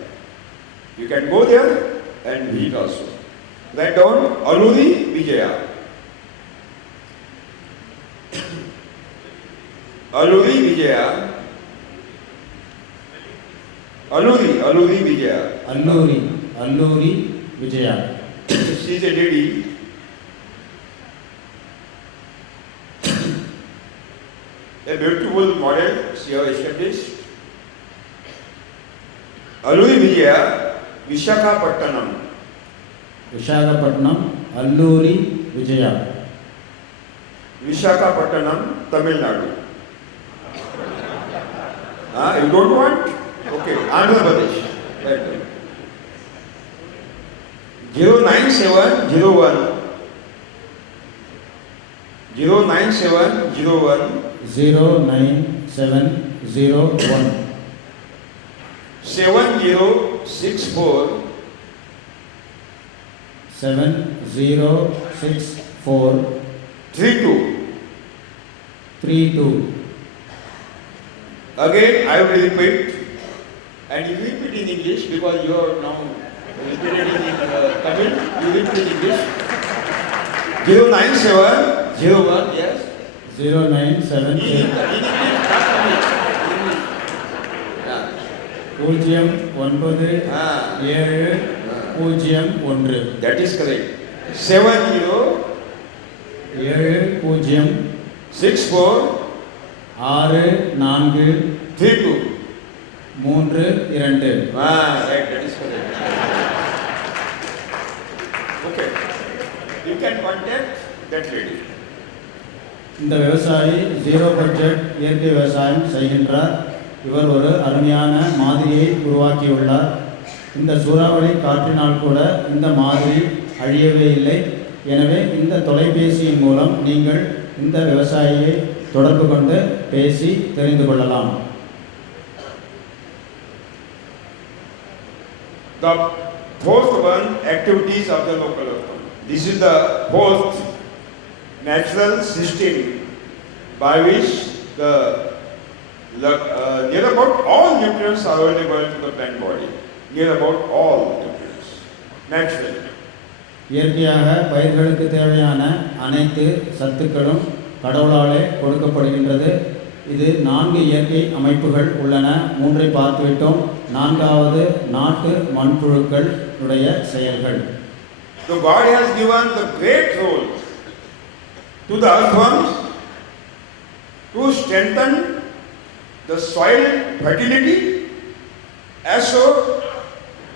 You can go there and visit also. Write down Alluri Vijaya. Alluri Vijaya. Alluri Vijaya. Alluri Vijaya. She is a lady. A beautiful model she has established. Alluri Vijaya, Visakhapatnam. Alluri Vijaya. Visakhapatnam, Tamil Nadu. You don't want? Okay, Andhra Pradesh. Right. 09701 09701 7064 32. Again, I will repeat, and you repeat in English because you are now repeated in Tamil. You repeat in English. 09701, yes. 097 097001. That is correct. 70 64 32. 3, 2. Right, that is correct. Okay. You can contact that lady. இந்த விவசாயி zero budget இயற்கை விவசாயம் செய்கின்றார். இவர் ஒரு அருமையான மாதிரியை உருவாக்கியுள்ளார். இந்த சூறாவளி காற்றினால் கூட இந்த மாதிரி அழியவே இல்லை. எனவே இந்த தொலைபேசியின் மூலம் நீங்கள் இந்த விவசாயியை தொடர்பு கொண்டு பேசி தெரிந்து கொள்ளலாம். The fourth one, activities of the local earthworm. This is the fourth natural system by which the near about all nutrients are available to the plant body. Near about all nutrients, naturally. இயற்கையாக பயிர்களுக்கு தேவையான அனைத்து சத்துக்களும் கடவுளாலே கொடுக்கப்படுகின்றது. இது 4 இயற்கை அமைப்புகள் உள்ளன. 3ஐ பார்த்துவிட்டோம். 4வது நாட்டு மண்புழுக்கள் உடைய செயல்கள். So God has given the great role to the earthworms to strengthen the soil fertility, as so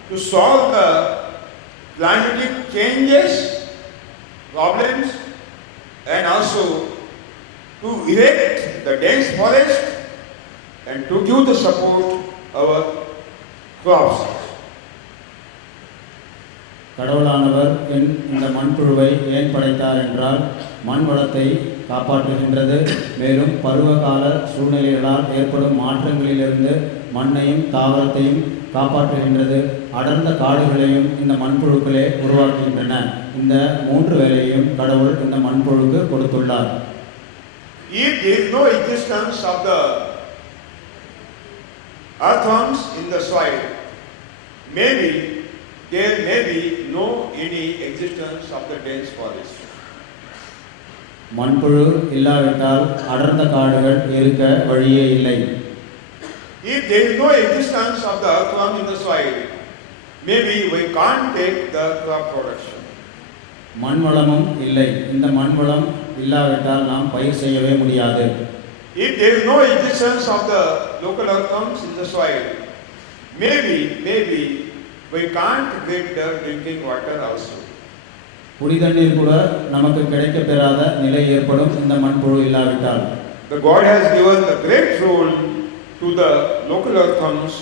to solve the climatic changes problems, and also to erect the dense forest and to give the support our crops. கடவுளானவர் இந்த மண்புழுவை ஏன் படைத்தார் என்றால் மண் வளத்தை காப்பாற்றுகின்றது. மேலும் பருவகால சூழ்நிலைகளால் ஏற்படும் மாற்றங்களிலிருந்து மண்ணையும் தாவரத்தையும் காப்பாற்றுகின்றது. அடர்ந்த காடுகளையும் இந்த மண்புழுக்களே உருவாக்குகின்றன. இந்த 3 வேலையையும் கடவுள் இந்த மண்புழுக்கு கொடுத்துள்ளார். If there is no existence of the earthworms in the soil, maybe there may be no any existence of the dense forest. மண்புழு இல்லாவிட்டால் அடர்ந்த காடுகள் இருக்க வழியே இல்லை. If there is no existence of the earthworm in the soil, maybe we can't take the crop production. மண் வளமும் இல்லை. இந்த மண் வளம் இல்லாவிட்டால் நாம் பயிர் செய்யவே முடியாது. If there is no existence of the local earthworms in the soil, maybe we can't get the drinking water also. குடிதண்ணீர் கூட நமக்கு கிடைக்க பெறாத நிலை ஏற்படும் இந்த மண்புழு இல்லாவிட்டால். The God has given the great role to the local earthworms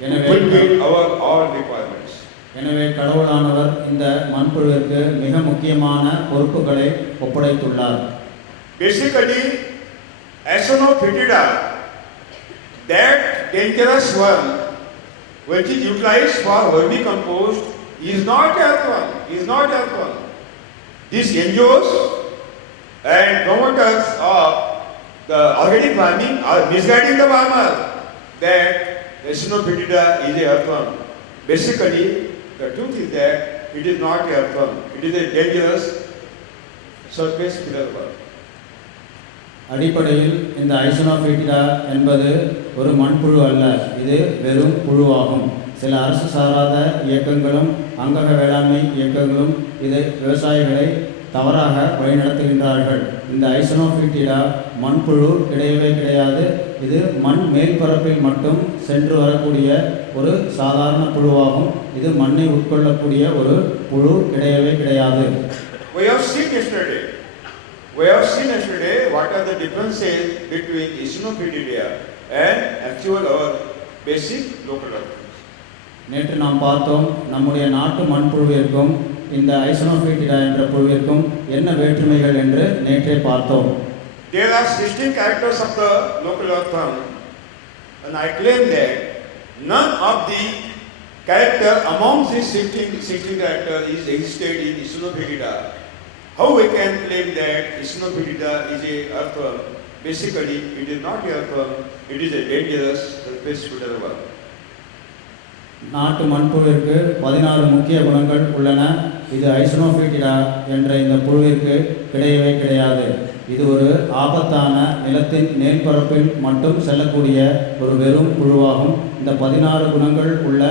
to fulfill our all requirements. எனவே கடவுளானவர் இந்த மண்புழுவிற்கு மிக முக்கியமான பொறுப்புகளை ஒப்படைத்துள்ளார். Basically, Acinophytida, that dangerous one which is utilized for vermicompost, is not earthworm. These NGOs and promoters of the organic farming are misguiding the farmer that Acinophytida is a earthworm. Basically, the truth is that it is not a earthworm. It is a dangerous surface filler worm. அடிப்படையில் இந்த ஐசனோஃபிட்டிடா என்பது ஒரு மண்புழு அல்ல. இது வெறும் புழுவாகும். சில அரசு சாராத இயக்கங்களும் அங்கக வேளாண்மை இயக்கங்களும் இதை விவசாயிகளை தவறாக வழிநடத்துகின்றார்கள். இந்த ஐசனோஃபிட்டிடா மண்புழு கிடையவே கிடையாது. இது மண் மேல்பரப்பில் மட்டும் சென்று வரக்கூடிய ஒரு சாதாரண புழுவாகும். இது மண்ணை உட்கொள்ளக்கூடிய ஒரு புழு கிடையவே கிடையாது. We have seen yesterday what are the differences between Isha and actual our basic local earthworms. நேற்று நாம் பார்த்தோம் நம்முடைய நாட்டு மண்புழுவிற்கும் இந்த ஐசனோஃபிட்டிடா என்ற புழுவிற்கும் என்ன வேற்றுமைகள் என்று நேற்றே பார்த்தோம். There are 16 characters of the local earthworm, and I claim that none of the character among these 16 characters is existed in Isha. How we can claim that Isha is a earthworm? Basically, it is not a earthworm. It is a dangerous surface filler worm. நாட்டு மண்புழுவிற்கு 16 முக்கிய குணங்கள் உள்ளன. இது ஐசனோஃபிட்டிடா என்ற இந்த புழுவிற்கு கிடையவே கிடையாது. இது ஒரு ஆபத்தான நிலத்தின் மேற்பரப்பில் மட்டும் செல்லக்கூடிய ஒரு வெறும் புழுவாகும். இந்த 16 குணங்கள் உள்ள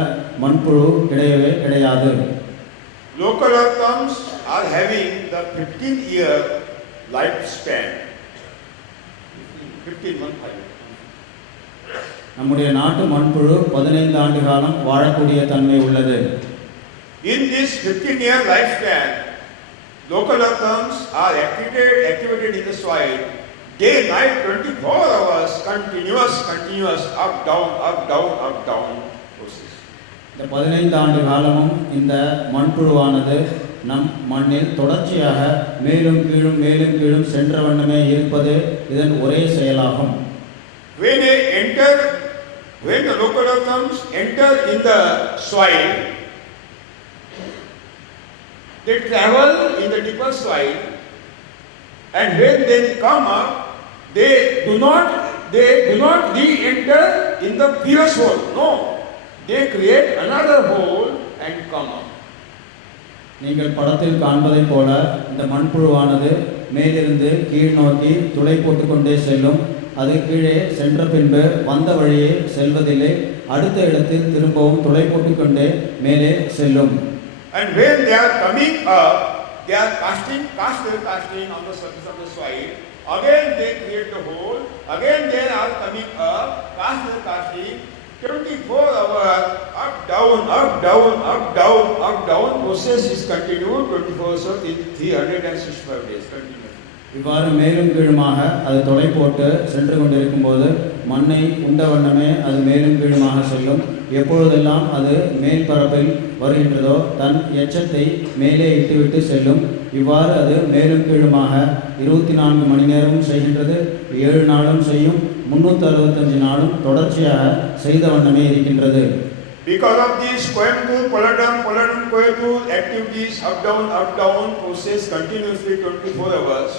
மண்புழு கிடையவே கிடையாது. Local earthworms are having the 15-year lifespan. 15 months. நம்முடைய நாட்டு மண்புழு 15 ஆண்டு காலம் வாழக்கூடிய தன்மை உள்ளது. In this 15-year lifespan, local earthworms are activated in the soil day, night, 24 hours, continuous, up, down process. இந்த 15 ஆண்டு காலமும் இந்த மண்புழுவானது நம் மண்ணில் தொடர்ச்சியாக மேலும் கீழும் சென்ற வண்ணமே இருப்பது இதன் ஒரே செயலாகும். When the local earthworms enter in the soil, they travel in the deeper soil, and when they come up, they do not re-enter in the previous hole. No, they create another hole and come up. நீங்கள் படத்தில் காண்பதைப் போல இந்த மண்புழுவானது மேலிருந்து கீழ் நோக்கி துளை போட்டுக்கொண்டே செல்லும். அது கீழே சென்ற பின்பு வந்த வழியே செல்வதில்லை, அடுத்த இடத்தில் திரும்பவும் துளை போட்டுக்கொண்டே மேலே செல்லும். And when they are coming up, they are casting on the surface of the soil. Again they create the hole. Again they are coming up, casting. 24 hours, up, down, process is continued 24 hours in 365 days continuous. இவ்வாறு மேலும் கீழுமாக அது தொலை போட்டு சென்று கொண்டிருக்கும் போது மண்ணை உண்ட வண்ணமே அது மேலும் கீழுமாக செல்லும். எப்பொழுதெல்லாம் அது மேல் பரப்பில் வருகின்றதோ தன் எச்சத்தை மேலே இட்டுவிட்டு செல்லும். இவ்வாறு அது மேலும் கீழுமாக 24 மணி நேரமும் செய்கின்றது. 7 நாளும் செய்யும், 365 நாளும் தொடர்ச்சியாக செய்த வண்ணமே இருக்கின்றது. Because of these Coimbatore, Polladam, Coimbatore activities, up down process continuously 24 hours,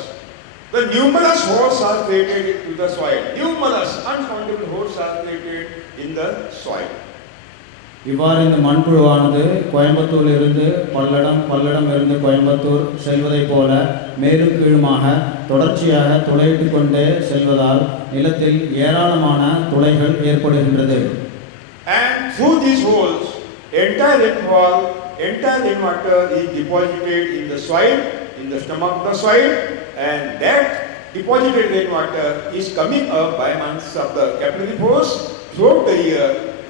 the numerous holes are created into the soil. Numerous uncountable holes are created in the soil. இவ்வாறு இந்த மண்புழுவானது கோயம்புத்தூரில் இருந்து பல்லடம் இருந்து கோயம்புத்தூர் செல்வதைப் போல மேலும் கீழுமாக தொடர்ச்சியாக துளையிட்டு கொண்டே செல்வதால் நிலத்தில் ஏராளமான துளைகள் ஏற்படுகின்றது. And through these holes, entire rainwater is deposited in the soil, in the stomach of the soil, and that deposited rainwater is coming up by means of the capillary force throughout the year.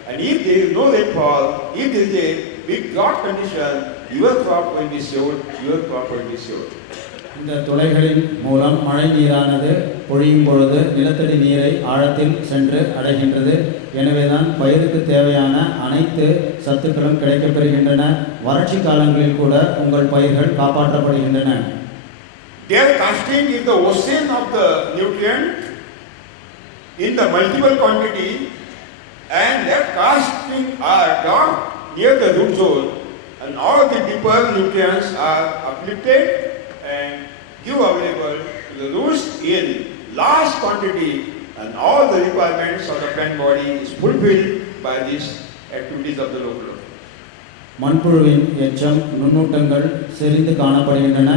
And if there is no rainfall, if there is a big drought condition, your crop will be sold. இந்த துளைகளின் மூலம் மழை நீரானது பொழியும் பொழுது நிலத்தடி நீரை ஆழத்தில் சென்று அடைகின்றது. எனவேதான் பயிருக்கு தேவையான அனைத்து சத்துக்களும் கிடைக்கப்பெறுகின்றன. வறட்சி காலங்களில் கூட உங்கள் பயிர்கள் காப்பாற்றப்படுகின்றன. Their casting is the ocean of the nutrient in the multiple quantity, and that casting are dropped near the root zone, and all the deeper nutrients are uplifted and give available to the roots in large quantity, and all the requirements of the plant body is fulfilled by these activities of the local. மண்புழுவின் எச்சம் நுண்ணூட்டங்கள் செறிந்து காணப்படுகின்றன.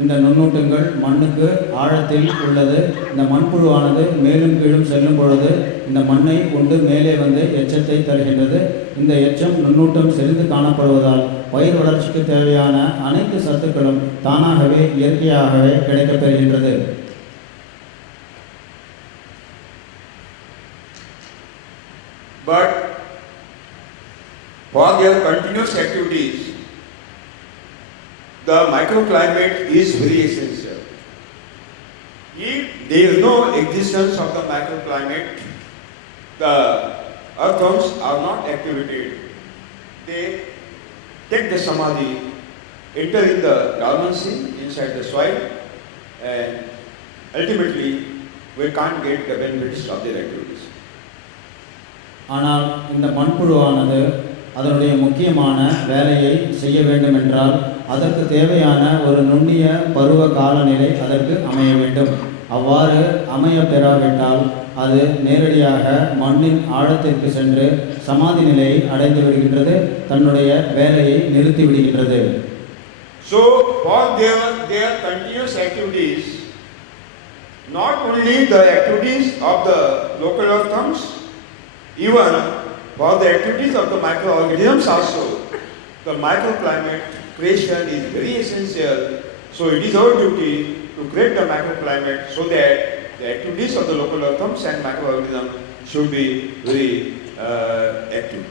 இந்த நுண்ணூட்டங்கள் மண்ணுக்கு ஆழத்தில் உள்ளது. இந்த மண்புழுவானது மேலும் கீழும் செல்லும் பொழுது இந்த மண்ணை உண்டு மேலே வந்து எச்சத்தை தருகின்றது. இந்த எச்சம் நுண்ணூட்டம் செறிந்து காணப்படுவதால் பயிர் வளர்ச்சிக்கு தேவையான அனைத்து சத்துக்களும் தானாகவே இயற்கையாகவே கிடைக்கப்பெறுகின்றது. But for their continuous activities, the microclimate is very essential. If there is no existence of the microclimate, the earthworms are not activated. They take the samadhi, enter in the dormancy inside the soil, and ultimately we can't get the benefits of their activities. ஆனால் இந்த மண்புழுவானது அதனுடைய முக்கியமான வேலையை செய்ய வேண்டும் என்றால் அதற்கு தேவையான ஒரு நுண்ணிய பருவ காலநிலை அதற்கு அமைய வேண்டும். அவ்வாறு அமைய பெறாவிட்டால் அது நேரடியாக மண்ணின் ஆழத்திற்கு சென்று சமாதி நிலையை அடைந்து விடுகின்றது, தன்னுடைய வேலையை நிறுத்தி விடுகின்றது. So for their continuous activities, not only the activities of the local earthworms, even for the activities of the microorganisms also, the microclimate creation is very essential. So it is our duty to create the microclimate so that the activities of the local earthworms and microorganisms should be very active,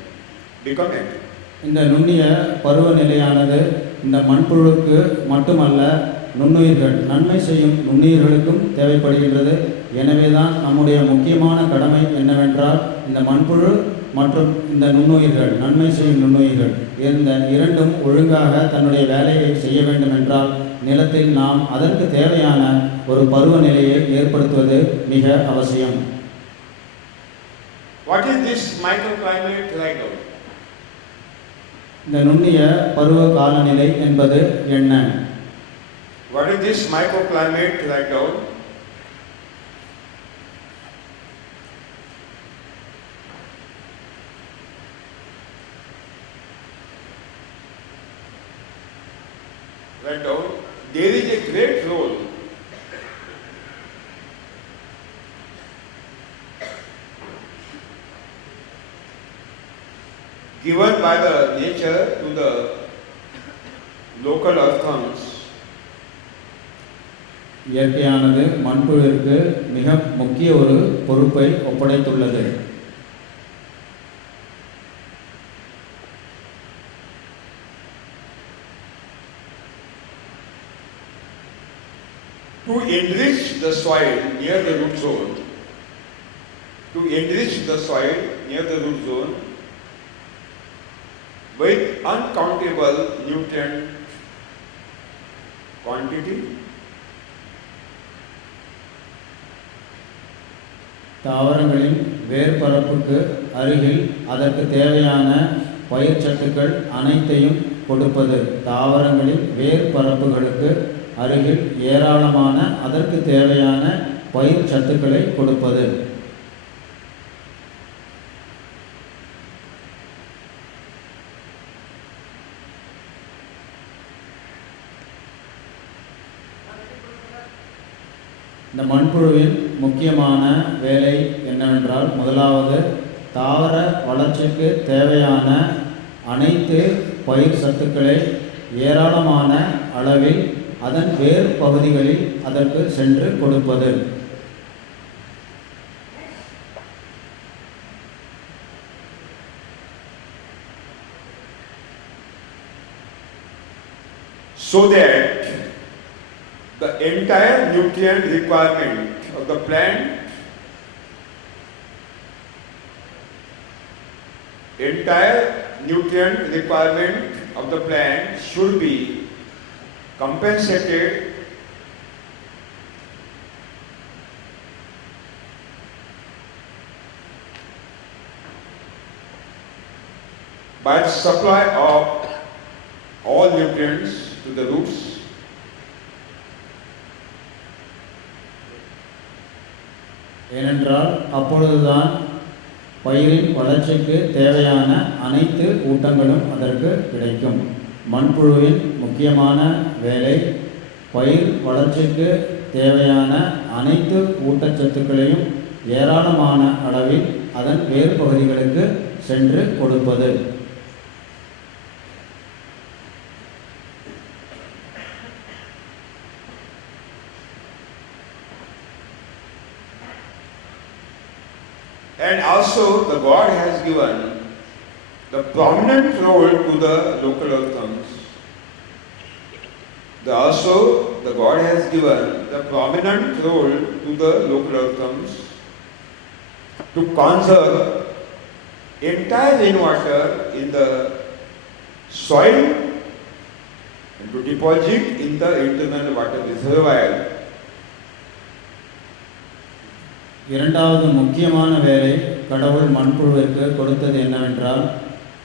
become active. இந்த நுண்ணிய பருவநிலையானது இந்த மண்புழுக்கு மட்டுமல்ல, நுண்ணுயிர்கள் நன்மை செய்யும் நுண்ணுயிர்களுக்கும் தேவைப்படுகின்றது. எனவே தான் நம்முடைய முக்கியமான கடமை என்னவென்றால், இந்த மண்புழு மற்றும் இந்த நுண்ணுயிர்கள், நன்மை செய்யும் நுண்ணுயிர்கள், இந்த இரண்டும் ஒழுங்காக தன்னுடைய வேலையை செய்ய வேண்டும் என்றால் நிலத்தில் நாம் அதற்கு தேவையான ஒரு பருவநிலையை ஏற்படுத்துவது மிக அவசியம். What is this microclimate like now? இந்த நுண்ணிய பருவ காலநிலை என்பது என்ன? What is this microclimate like now? Right now, there is a great role given by the nature to the local earthworms. இயற்கையானது மண்புழுவிற்கு மிக முக்கிய ஒரு பொறுப்பை ஒப்படைத்துள்ளது. To enrich the soil near the root zone, to enrich the soil near the root zone with uncountable nutrient quantity. தாவரங்களின் வேர்பரப்புக்கு அருகில் அதற்கு தேவையான பயிர் சத்துக்கள் அனைத்தையும் கொடுப்பது. தாவரங்களின் வேர்பரப்புகளுக்கு அருகில் ஏராளமான அதற்கு தேவையான பயிர் சத்துக்களை கொடுப்பது. இந்த மண்புழுவின் முக்கியமான வேலை என்னவென்றால், முதலாவது தாவர வளர்ச்சிக்கு தேவையான அனைத்து பயிர் சத்துக்களை ஏராளமான அளவில் அதன் வேர் பகுதிகளில் அதற்கு சென்று கொடுப்பது. So that the entire nutrient requirement of the plant, should be compensated by the supply of all nutrients to the roots. ஏனென்றால் அப்பொழுதுதான் பயிரின் வளர்ச்சிக்கு தேவையான அனைத்து ஊட்டங்களும் அதற்கு கிடைக்கும். மண்புழுவின் முக்கியமான வேலை பயிர் வளர்ச்சிக்கு தேவையான அனைத்து ஊட்டச்சத்துக்களையும் ஏராளமான அளவில் அதன் வேறு பகுதிகளுக்கு சென்று கொடுப்பது. And also the God has given the prominent role to the local earthworms. The God has given the prominent role to the local earthworms to conserve entire rainwater in the soil and to deposit in the internal water reservoir. இரண்டாவது முக்கியமான வேலை கடவுள் மண்புழுவிற்கு கொடுத்தது என்னவென்றால்,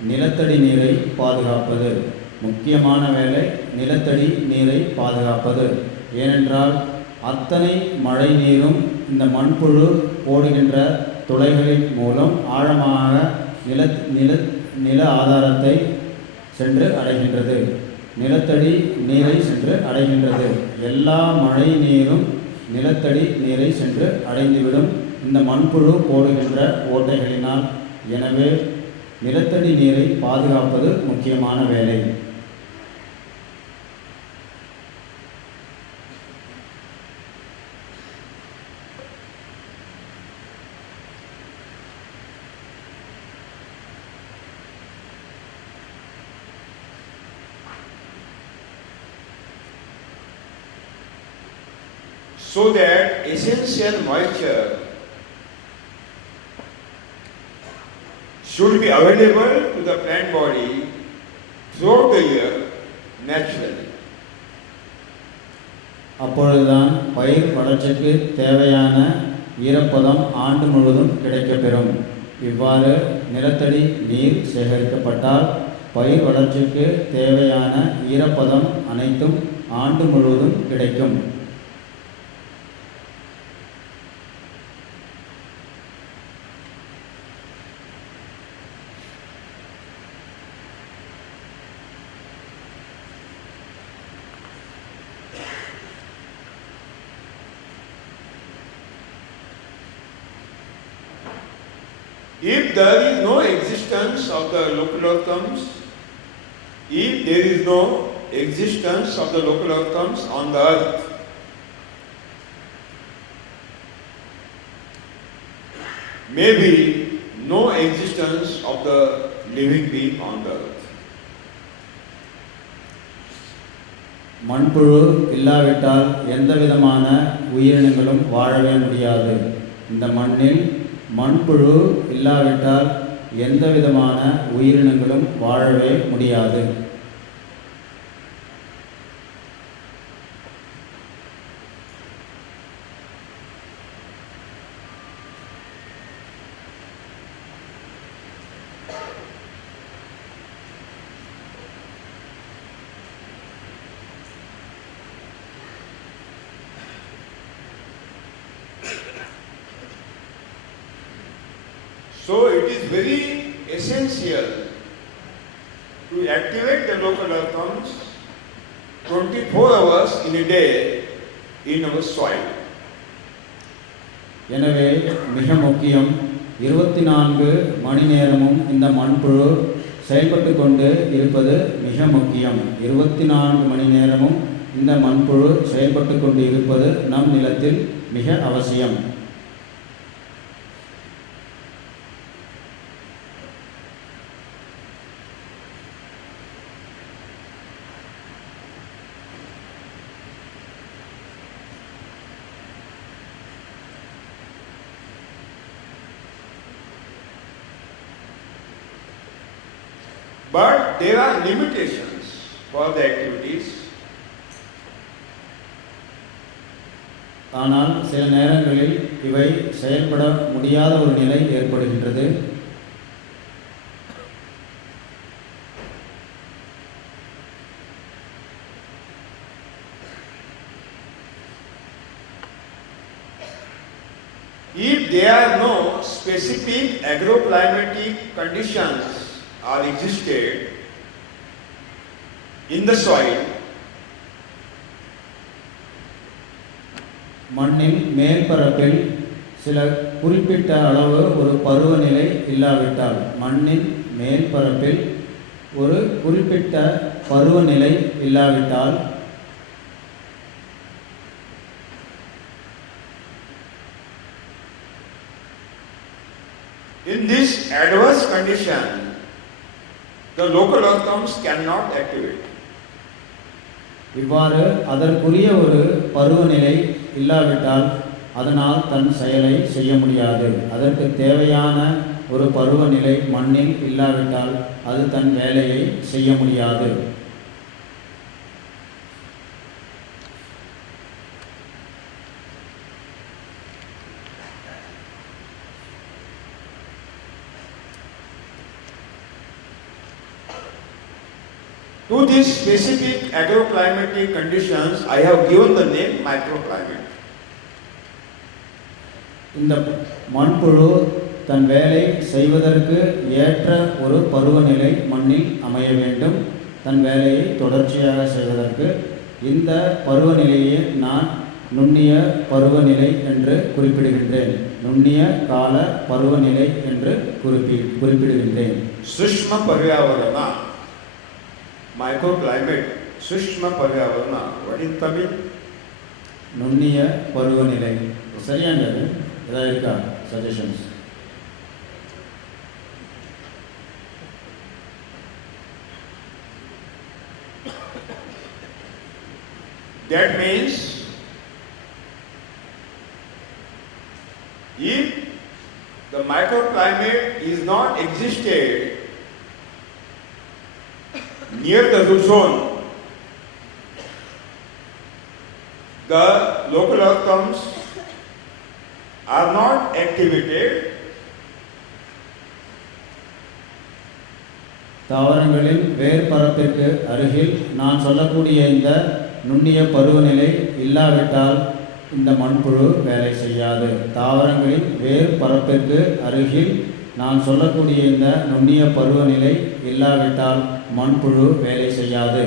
நிலத்தடி நீரை பாதுகாப்பது. முக்கியமான வேலை நிலத்தடி நீரை பாதுகாப்பது. ஏனென்றால் அத்தனை மழை நீரும் இந்த மண்புழு போடுகின்ற துளைகளின் மூலம் ஆழமாக நில ஆதாரத்தை சென்று அடைகின்றது. நிலத்தடி நீரை சென்று அடைகின்றது. எல்லா மழை நீரும் நிலத்தடி நீரை சென்று அடைந்துவிடும் இந்த மண்புழு போடுகின்ற ஓட்டைகளினால். எனவே நிலத்தடி நீரை பாதுகாப்பது முக்கியமான வேலை. so that essential moisture should be available to the plant body throughout the year naturally. அப்பொழுதுதான் பயிர் வளர்ச்சிக்கு தேவையான ஈரப்பதம் ஆண்டு முழுவதும் கிடைக்கப்பெறும். இவ்வாறு நிலத்தடி நீர் சேகரிக்கப்பட்டால் பயிர் வளர்ச்சிக்கு தேவையான ஈரப்பதம் அனைத்தும் ஆண்டு முழுவதும் கிடைக்கும். If there is no existence of the local earthworms, if there is no existence of the local earthworms on the earth, maybe no existence of the living being on the earth. மண்புழு இல்லாவிட்டால் எந்த விதமான உயிரினங்களும் வாழவே முடியாது. இந்த மண்ணில் மண்புழு இல்லாவிட்டால் எந்த விதமான உயிரினங்களும் வாழவே முடியாது. So it is very essential to activate the local earthworms 24 hours in a day in our soil. எனவே மிக முக்கியம் 24 மணி நேரமும் இந்த மண்புழு செயல்பட்டு கொண்டு இருப்பது மிக முக்கியம். 24 மணி நேரமும் இந்த மண்புழு செயல்பட்டு கொண்டு இருப்பது நம் நிலத்தில் மிக அவசியம். But there are limitations for the activities. ஆனால் சில நேரங்களில் இவை செயல்பட முடியாத ஒரு நிலை ஏற்படுகின்றது. If there are no specific agroclimatic conditions are existed in the soil, மண்ணின் மேல்பரப்பில் சில குறிப்பிட்ட அளவு ஒரு பருவநிலை இல்லாவிட்டால், மண்ணின் மேல்பரப்பில் ஒரு குறிப்பிட்ட பருவநிலை இல்லாவிட்டால் in this adverse condition, the local earthworms cannot activate. இவ்வாறு அதற்குரிய ஒரு பருவநிலை இல்லாவிட்டால் அதனால் தன் செயலை செய்ய முடியாது. அதற்கு தேவையான ஒரு பருவநிலை மண்ணில் இல்லாவிட்டால் அது தன் வேலையை செய்ய முடியாது. To these specific agroclimatic conditions, I have given the name microclimate. இந்த மண்புழு தன் வேலை செய்வதற்கு ஏற்ற ஒரு பருவநிலை மண்ணில் அமைய வேண்டும். தன் வேலையை தொடர்ச்சியாக செய்வதற்கு இந்த பருவநிலையை நான் நுண்ணிய பருவநிலை என்று குறிப்பிடுகின்றேன். நுண்ணிய கால பருவநிலை என்று குறிப்பிடுகின்றேன். Sushma Paryavarana, microclimate, Sushma Paryavarana. What is Tamil? நுண்ணிய பருவநிலை. சரியானது. ஏதாவது இருக்கா suggestions? That means the microclimate is not existed near the root zone. The local earthworms are not activated. தாவரங்களின் வேர் பரப்பிற்கு அருகில் நான் சொல்லக்கூடிய இந்த நுண்ணிய பருவநிலை இல்லாவிட்டால் இந்த மண்புழு வேலை செய்யாது. தாவரங்களின் வேர் பரப்பிற்கு அருகில் நான் சொல்லக்கூடிய இந்த நுண்ணிய பருவநிலை இல்லாவிட்டால் மண்புழு வேலை செய்யாது.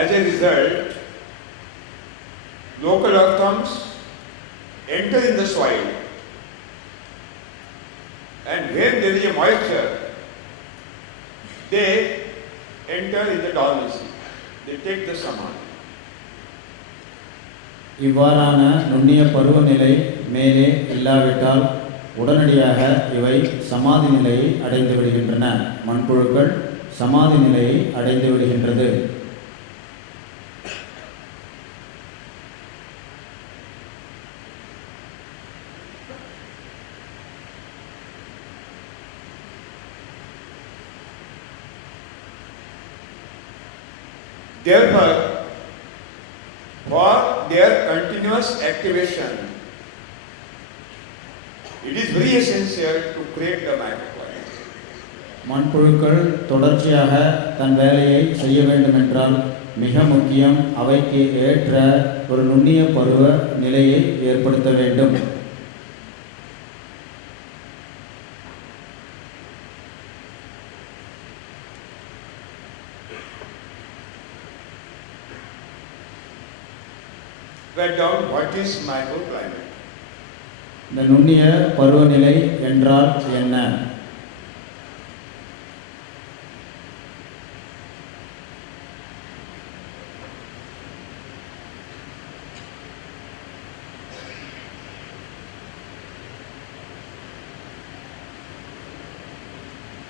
As a result, local earthworms enter in the soil, and when there is a moisture, they enter in the dormancy. They take the samadhi. இவ்வாறான நுண்ணிய பருவநிலை மேலே இல்லாவிட்டால் உடனடியாக இவை சமாதி நிலையை அடைந்து விடுகின்றன. மண்புழுக்கள் சமாதி நிலையை அடைந்து விடுகின்றது. Therefore, for their continuous activation, it is very essential to create the microclimate. மண்புழுக்கள் தொடர்ச்சியாக தன் வேலையை செய்ய வேண்டும் என்றால் மிக முக்கியம் அவைக்கு ஏற்ற ஒரு நுண்ணிய பருவ நிலையை ஏற்படுத்த வேண்டும். Write down what is microclimate. இந்த நுண்ணிய பருவநிலை என்றால் என்ன?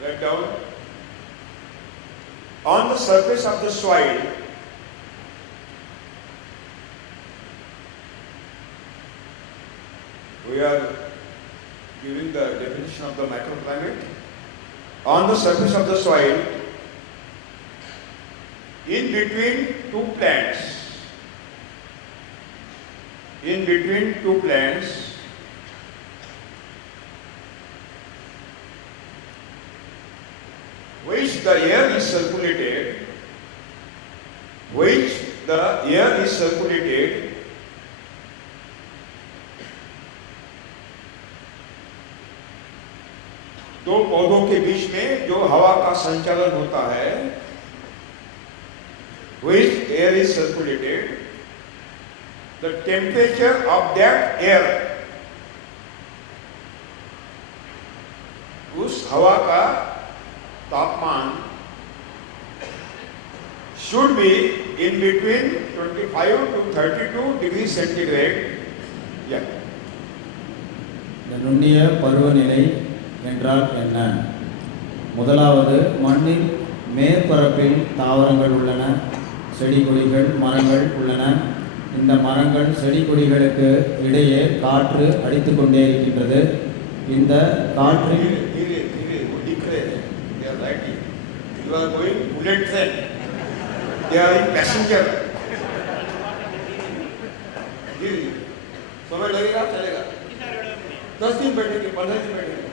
Write down, on the surface of the soil, we are giving the definition of the microclimate. On the surface of the soil, in between two plants, which the air is circulated, दो पौधों के बीच में जो हवा का संचालन होता है, which air is circulated, the temperature of that air, उस हवा का तापमान should be in between 25 to 32 degrees centigrade. Yeah. இந்த நுண்ணிய பருவநிலை என்றால் என்ன? முதலாவது, மண்ணின் மேற்பரப்பில் தாவரங்கள் உள்ளன, செடி கொடிகள், மரங்கள் உள்ளன. இந்த மரங்கள் செடி கொடிகளுக்கு இடையே காற்று அடித்து கொண்டே இருக்கின்றது. இந்த காற்றில் You are going bullet train. They are in passenger. समय लगेगा, चलेगा. 10 दिन बैठेंगे, 15 दिन बैठेंगे.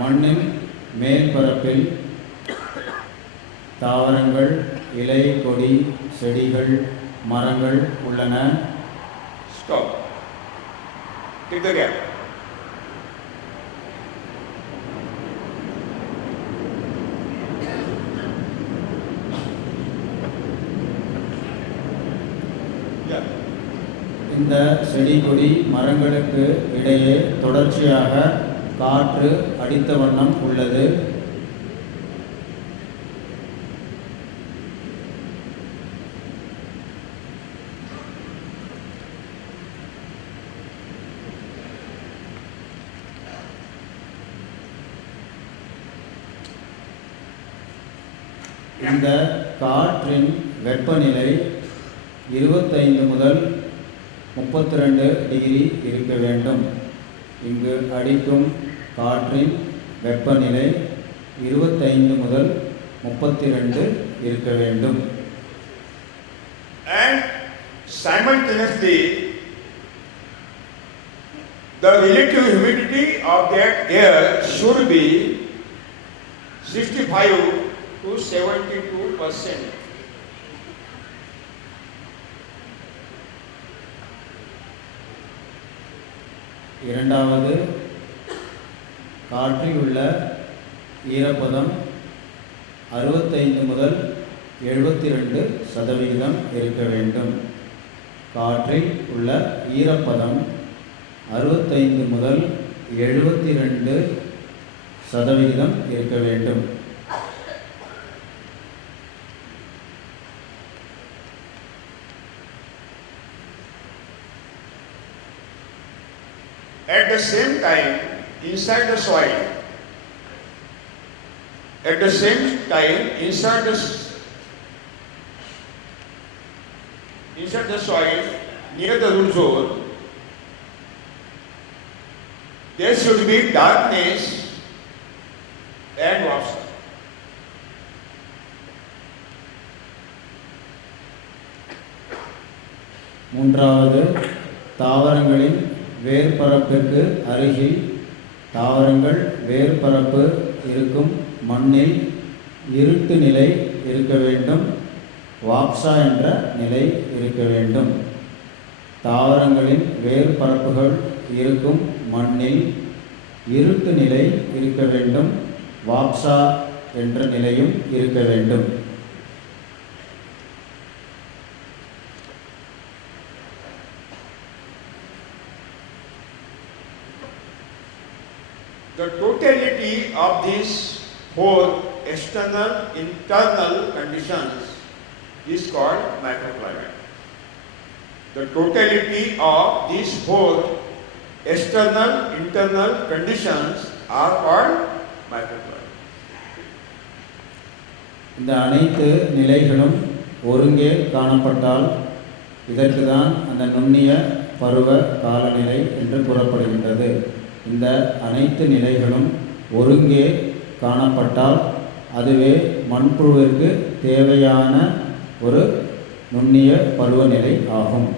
மண்ணின் மேற்பரப்பில் தாவரங்கள், இலை, கொடி, செடிகள், மரங்கள் உள்ளன. Stop. Take the gap. இந்த செடி கொடி மரங்களுக்கு இடையே தொடர்ச்சியாக காற்று அடித்த வண்ணம் உள்ளது. இந்த காற்றின் வெப்பநிலை 25 முதல் 32 டிகிரி இருக்க வேண்டும். இங்கு அடிக்கும் காற்றின் வெப்பநிலை 25 முதல் 32 இருக்க வேண்டும். And simultaneously the relative humidity of that air should be 65 to 72%. இரண்டாவது, காற்றில் உள்ள ஈரப்பதம் 65 முதல் 72% இருக்க வேண்டும். காற்றில் உள்ள ஈரப்பதம் 65 முதல் 72% இருக்க வேண்டும். At the same time, inside the soil, soil, near the root zone, there should be darkness and moisture. மூன்றாவது, தாவரங்களின் வேர்பரப்பிற்கு அருகில் தாவரங்கள் வேர்பரப்பு இருக்கும் மண்ணில் இருட்டு நிலை இருக்க வேண்டும். வாப்சா என்ற நிலை இருக்க வேண்டும். தாவரங்களின் வேர்பரப்புகள் இருக்கும் மண்ணில் இருட்டு நிலை இருக்க வேண்டும். வாப்சா என்ற நிலையும் இருக்க வேண்டும். The totality of these four external, internal conditions is called microclimate. The totality of these four external, internal conditions are called microclimate. இந்த அனைத்து நிலைகளும் ஒருங்கே காணப்பட்டால் இதற்கு தான் அந்த நுண்ணிய பருவ காலநிலை என்று கூறப்படுகின்றது. இந்த அனைத்து நிலைகளும் ஒருங்கே காணப்பட்டால் அதுவே மண்புழுவிற்கு தேவையான ஒரு நுண்ணிய பருவநிலை ஆகும்.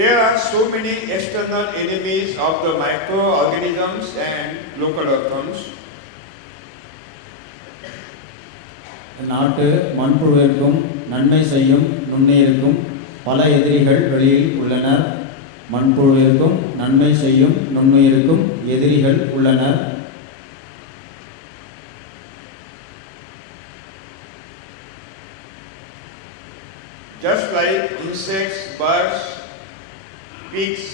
There are so many external enemies of the microorganisms and local earthworms. நாட்டு மண்புழுவிற்கும் நன்மை செய்யும் நுண்ணுயிருக்கும் பல எதிரிகள் வெளியில் உள்ளனர். மண்புழுவிற்கும் நன்மை செய்யும் நுண்ணுயிருக்கும் எதிரிகள் உள்ளனர். Just like insects, birds, pigs,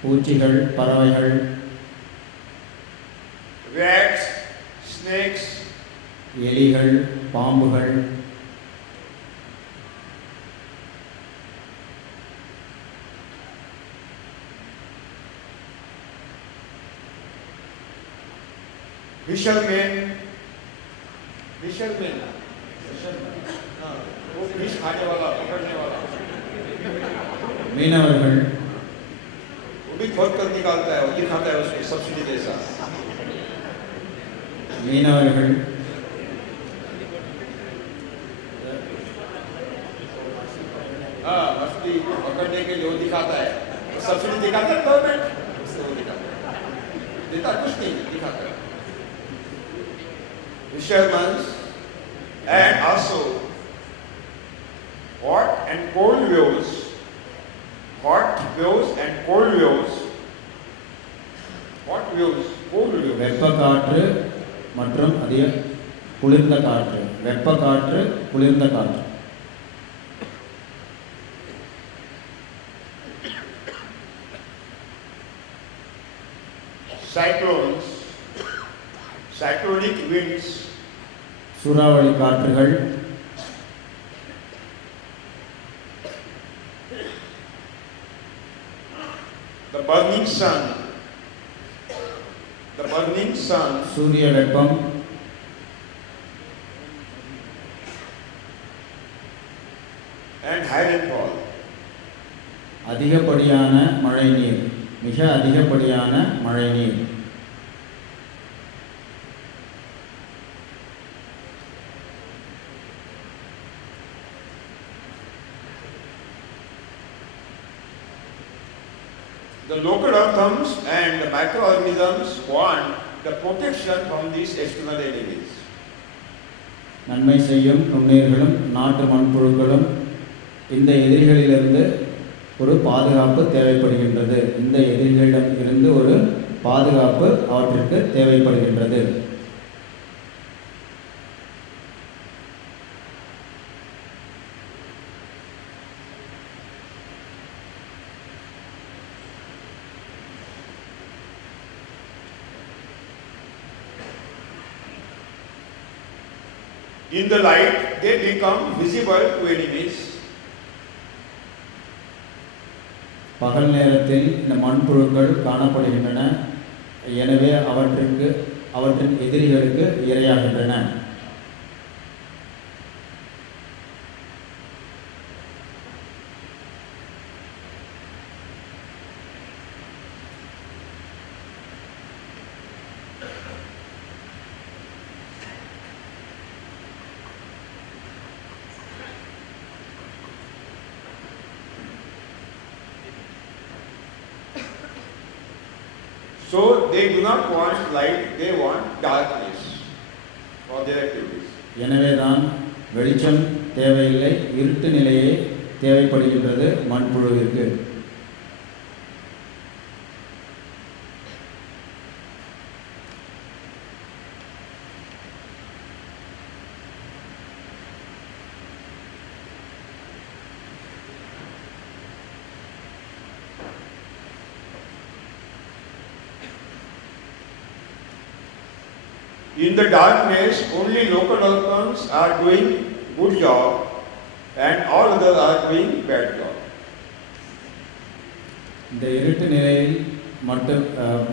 பூச்சிகள், பறவைகள், rats, snakes, எலிகள், பாம்புகள், fishermen, वो फिश खाने वाला, पकड़ने वाला, மீனவர்கள், वो भी खोद कर निकालता है, वो दिखाता है उसको सब्सिडी जैसा. மீனவர்கள், हाँ, मछली पकड़ने के लिए वो दिखाता है, सब्सिडी दिखाता है गवर्नमेंट, उससे वो दिखाता है, देता कुछ नहीं, दिखाता है. Fishermen and also hot and cold waves, and cold waves, hot waves, cold waves. வெப்ப காற்று மற்றும் அதிக குளிர்ந்த காற்று. வெப்ப காற்று, குளிர்ந்த காற்று. cyclones, cyclonic winds, சூறாவளி காற்றுகள், the burning sun, சூரிய வெப்பம், and high rainfall. அதிகப்படியான மழைநீர், மிக அதிகப்படியான மழைநீர். The local earthworms and the microorganisms want the protection from these external enemies. நன்மை செய்யும் நுண்ணுயிர்களும் நாட்டு மண்புழுக்களும் இந்த எதிரிகளிலிருந்து ஒரு பாதுகாப்பு தேவைப்படுகின்றது. இந்த எதிரிகளிடம் இருந்து ஒரு பாதுகாப்பு அவற்றிற்கு தேவைப்படுகின்றது. In the light, they become visible to enemies. பகல் நேரத்தில் இந்த மண்புழுக்கள் காணப்படுகின்றன. எனவே அவற்றின் எதிரிகளுக்கு இரையாகின்றன. So they do not want light, they want darkness for their activities. எனவேதான் வெளிச்சம் தேவையில்லை, இருட்டு நிலையே தேவைப்படுகின்றது மண்புழுவிற்கு. In the darkness, only local earthworms are doing good job and all others are doing bad job. இந்த இருட்டு நிலையில் மட்டும்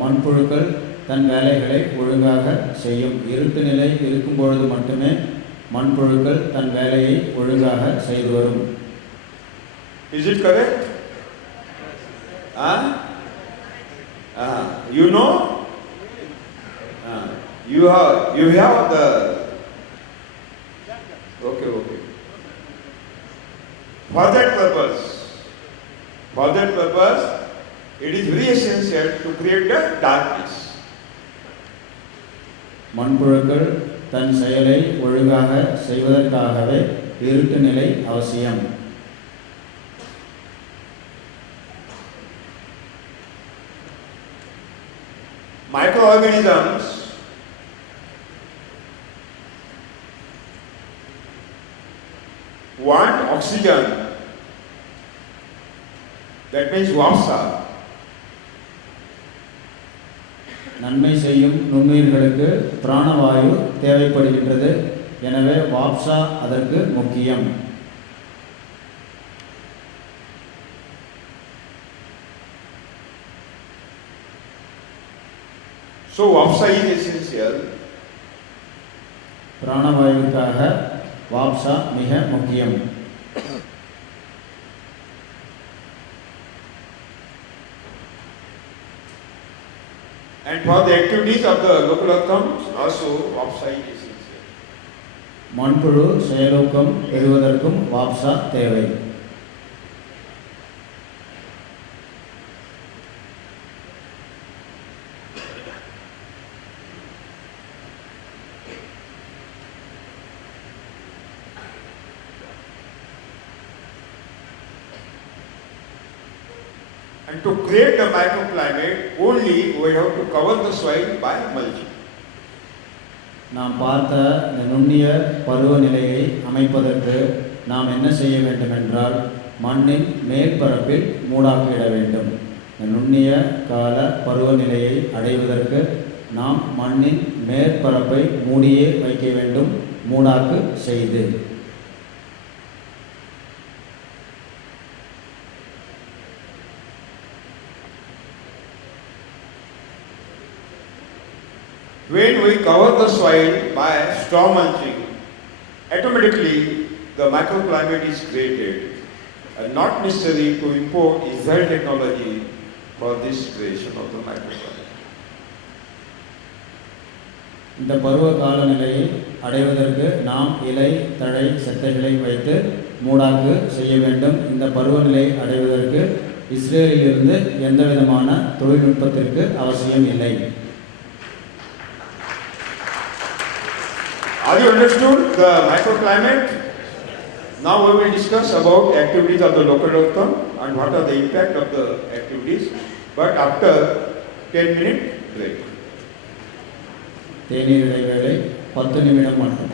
மண்புழுக்கள் தன் வேலைகளை ஒழுங்காக செய்யும். இருட்டு நிலை இருக்கும் பொழுது மட்டுமே மண்புழுக்கள் தன் வேலையை ஒழுங்காக செய்து வரும். Is it correct? You know? You have the okay. For that purpose, it is very essential to create the darkness. மண்புழுக்கள் தன் செயலை ஒழுங்காக செய்வதற்காகவே இருட்டு நிலை அவசியம். Microorganisms want oxygen, that means VAPSA. நன்மை செய்யும் நுண்ணுயிர்களுக்கு பிராணவாயு தேவைப்படுகின்றது. எனவே வாப்சா அதற்கு முக்கியம். So VAPSA is essential. பிராணவாயுவிற்காக வாப்சா மிக முக்கியம். And for the activities of the local earthworms, also VAPSA is essential. மண்புழு செயலூக்கம் பெறுவதற்கும் வாப்சா தேவை. And to create a microclimate, only we have to cover the soil by mulching. நாம் பார்த்த இந்த நுண்ணிய பருவநிலையை அமைப்பதற்கு நாம் என்ன செய்ய வேண்டும் என்றால் மண்ணின் மேற்பரப்பில் மூடாக்கிட வேண்டும். நுண்ணிய கால பருவநிலையை அடைவதற்கு நாம் மண்ணின் மேற்பரப்பை மூடியே வைக்க வேண்டும், மூடாக்கு செய்து. When we cover the soil by straw mulching, automatically the microclimate is created, and not necessary to import Israel technology for this creation of the microclimate. இந்த பருவ காலநிலையை அடைவதற்கு நாம் இலை தழை செத்தைகளை வைத்து மூடாக்கு செய்ய வேண்டும். இந்த பருவநிலை அடைவதற்கு இஸ்ரேலிலிருந்து எந்த விதமான தொழில்நுட்பத்திற்கு அவசியம் இல்லை. Are you understood the microclimate? Now we will discuss about activities of the local earthworm and what are the impact of the activities, but after 10-minute break. தேநீர் இடைவேளை 10 நிமிடம் மட்டும்.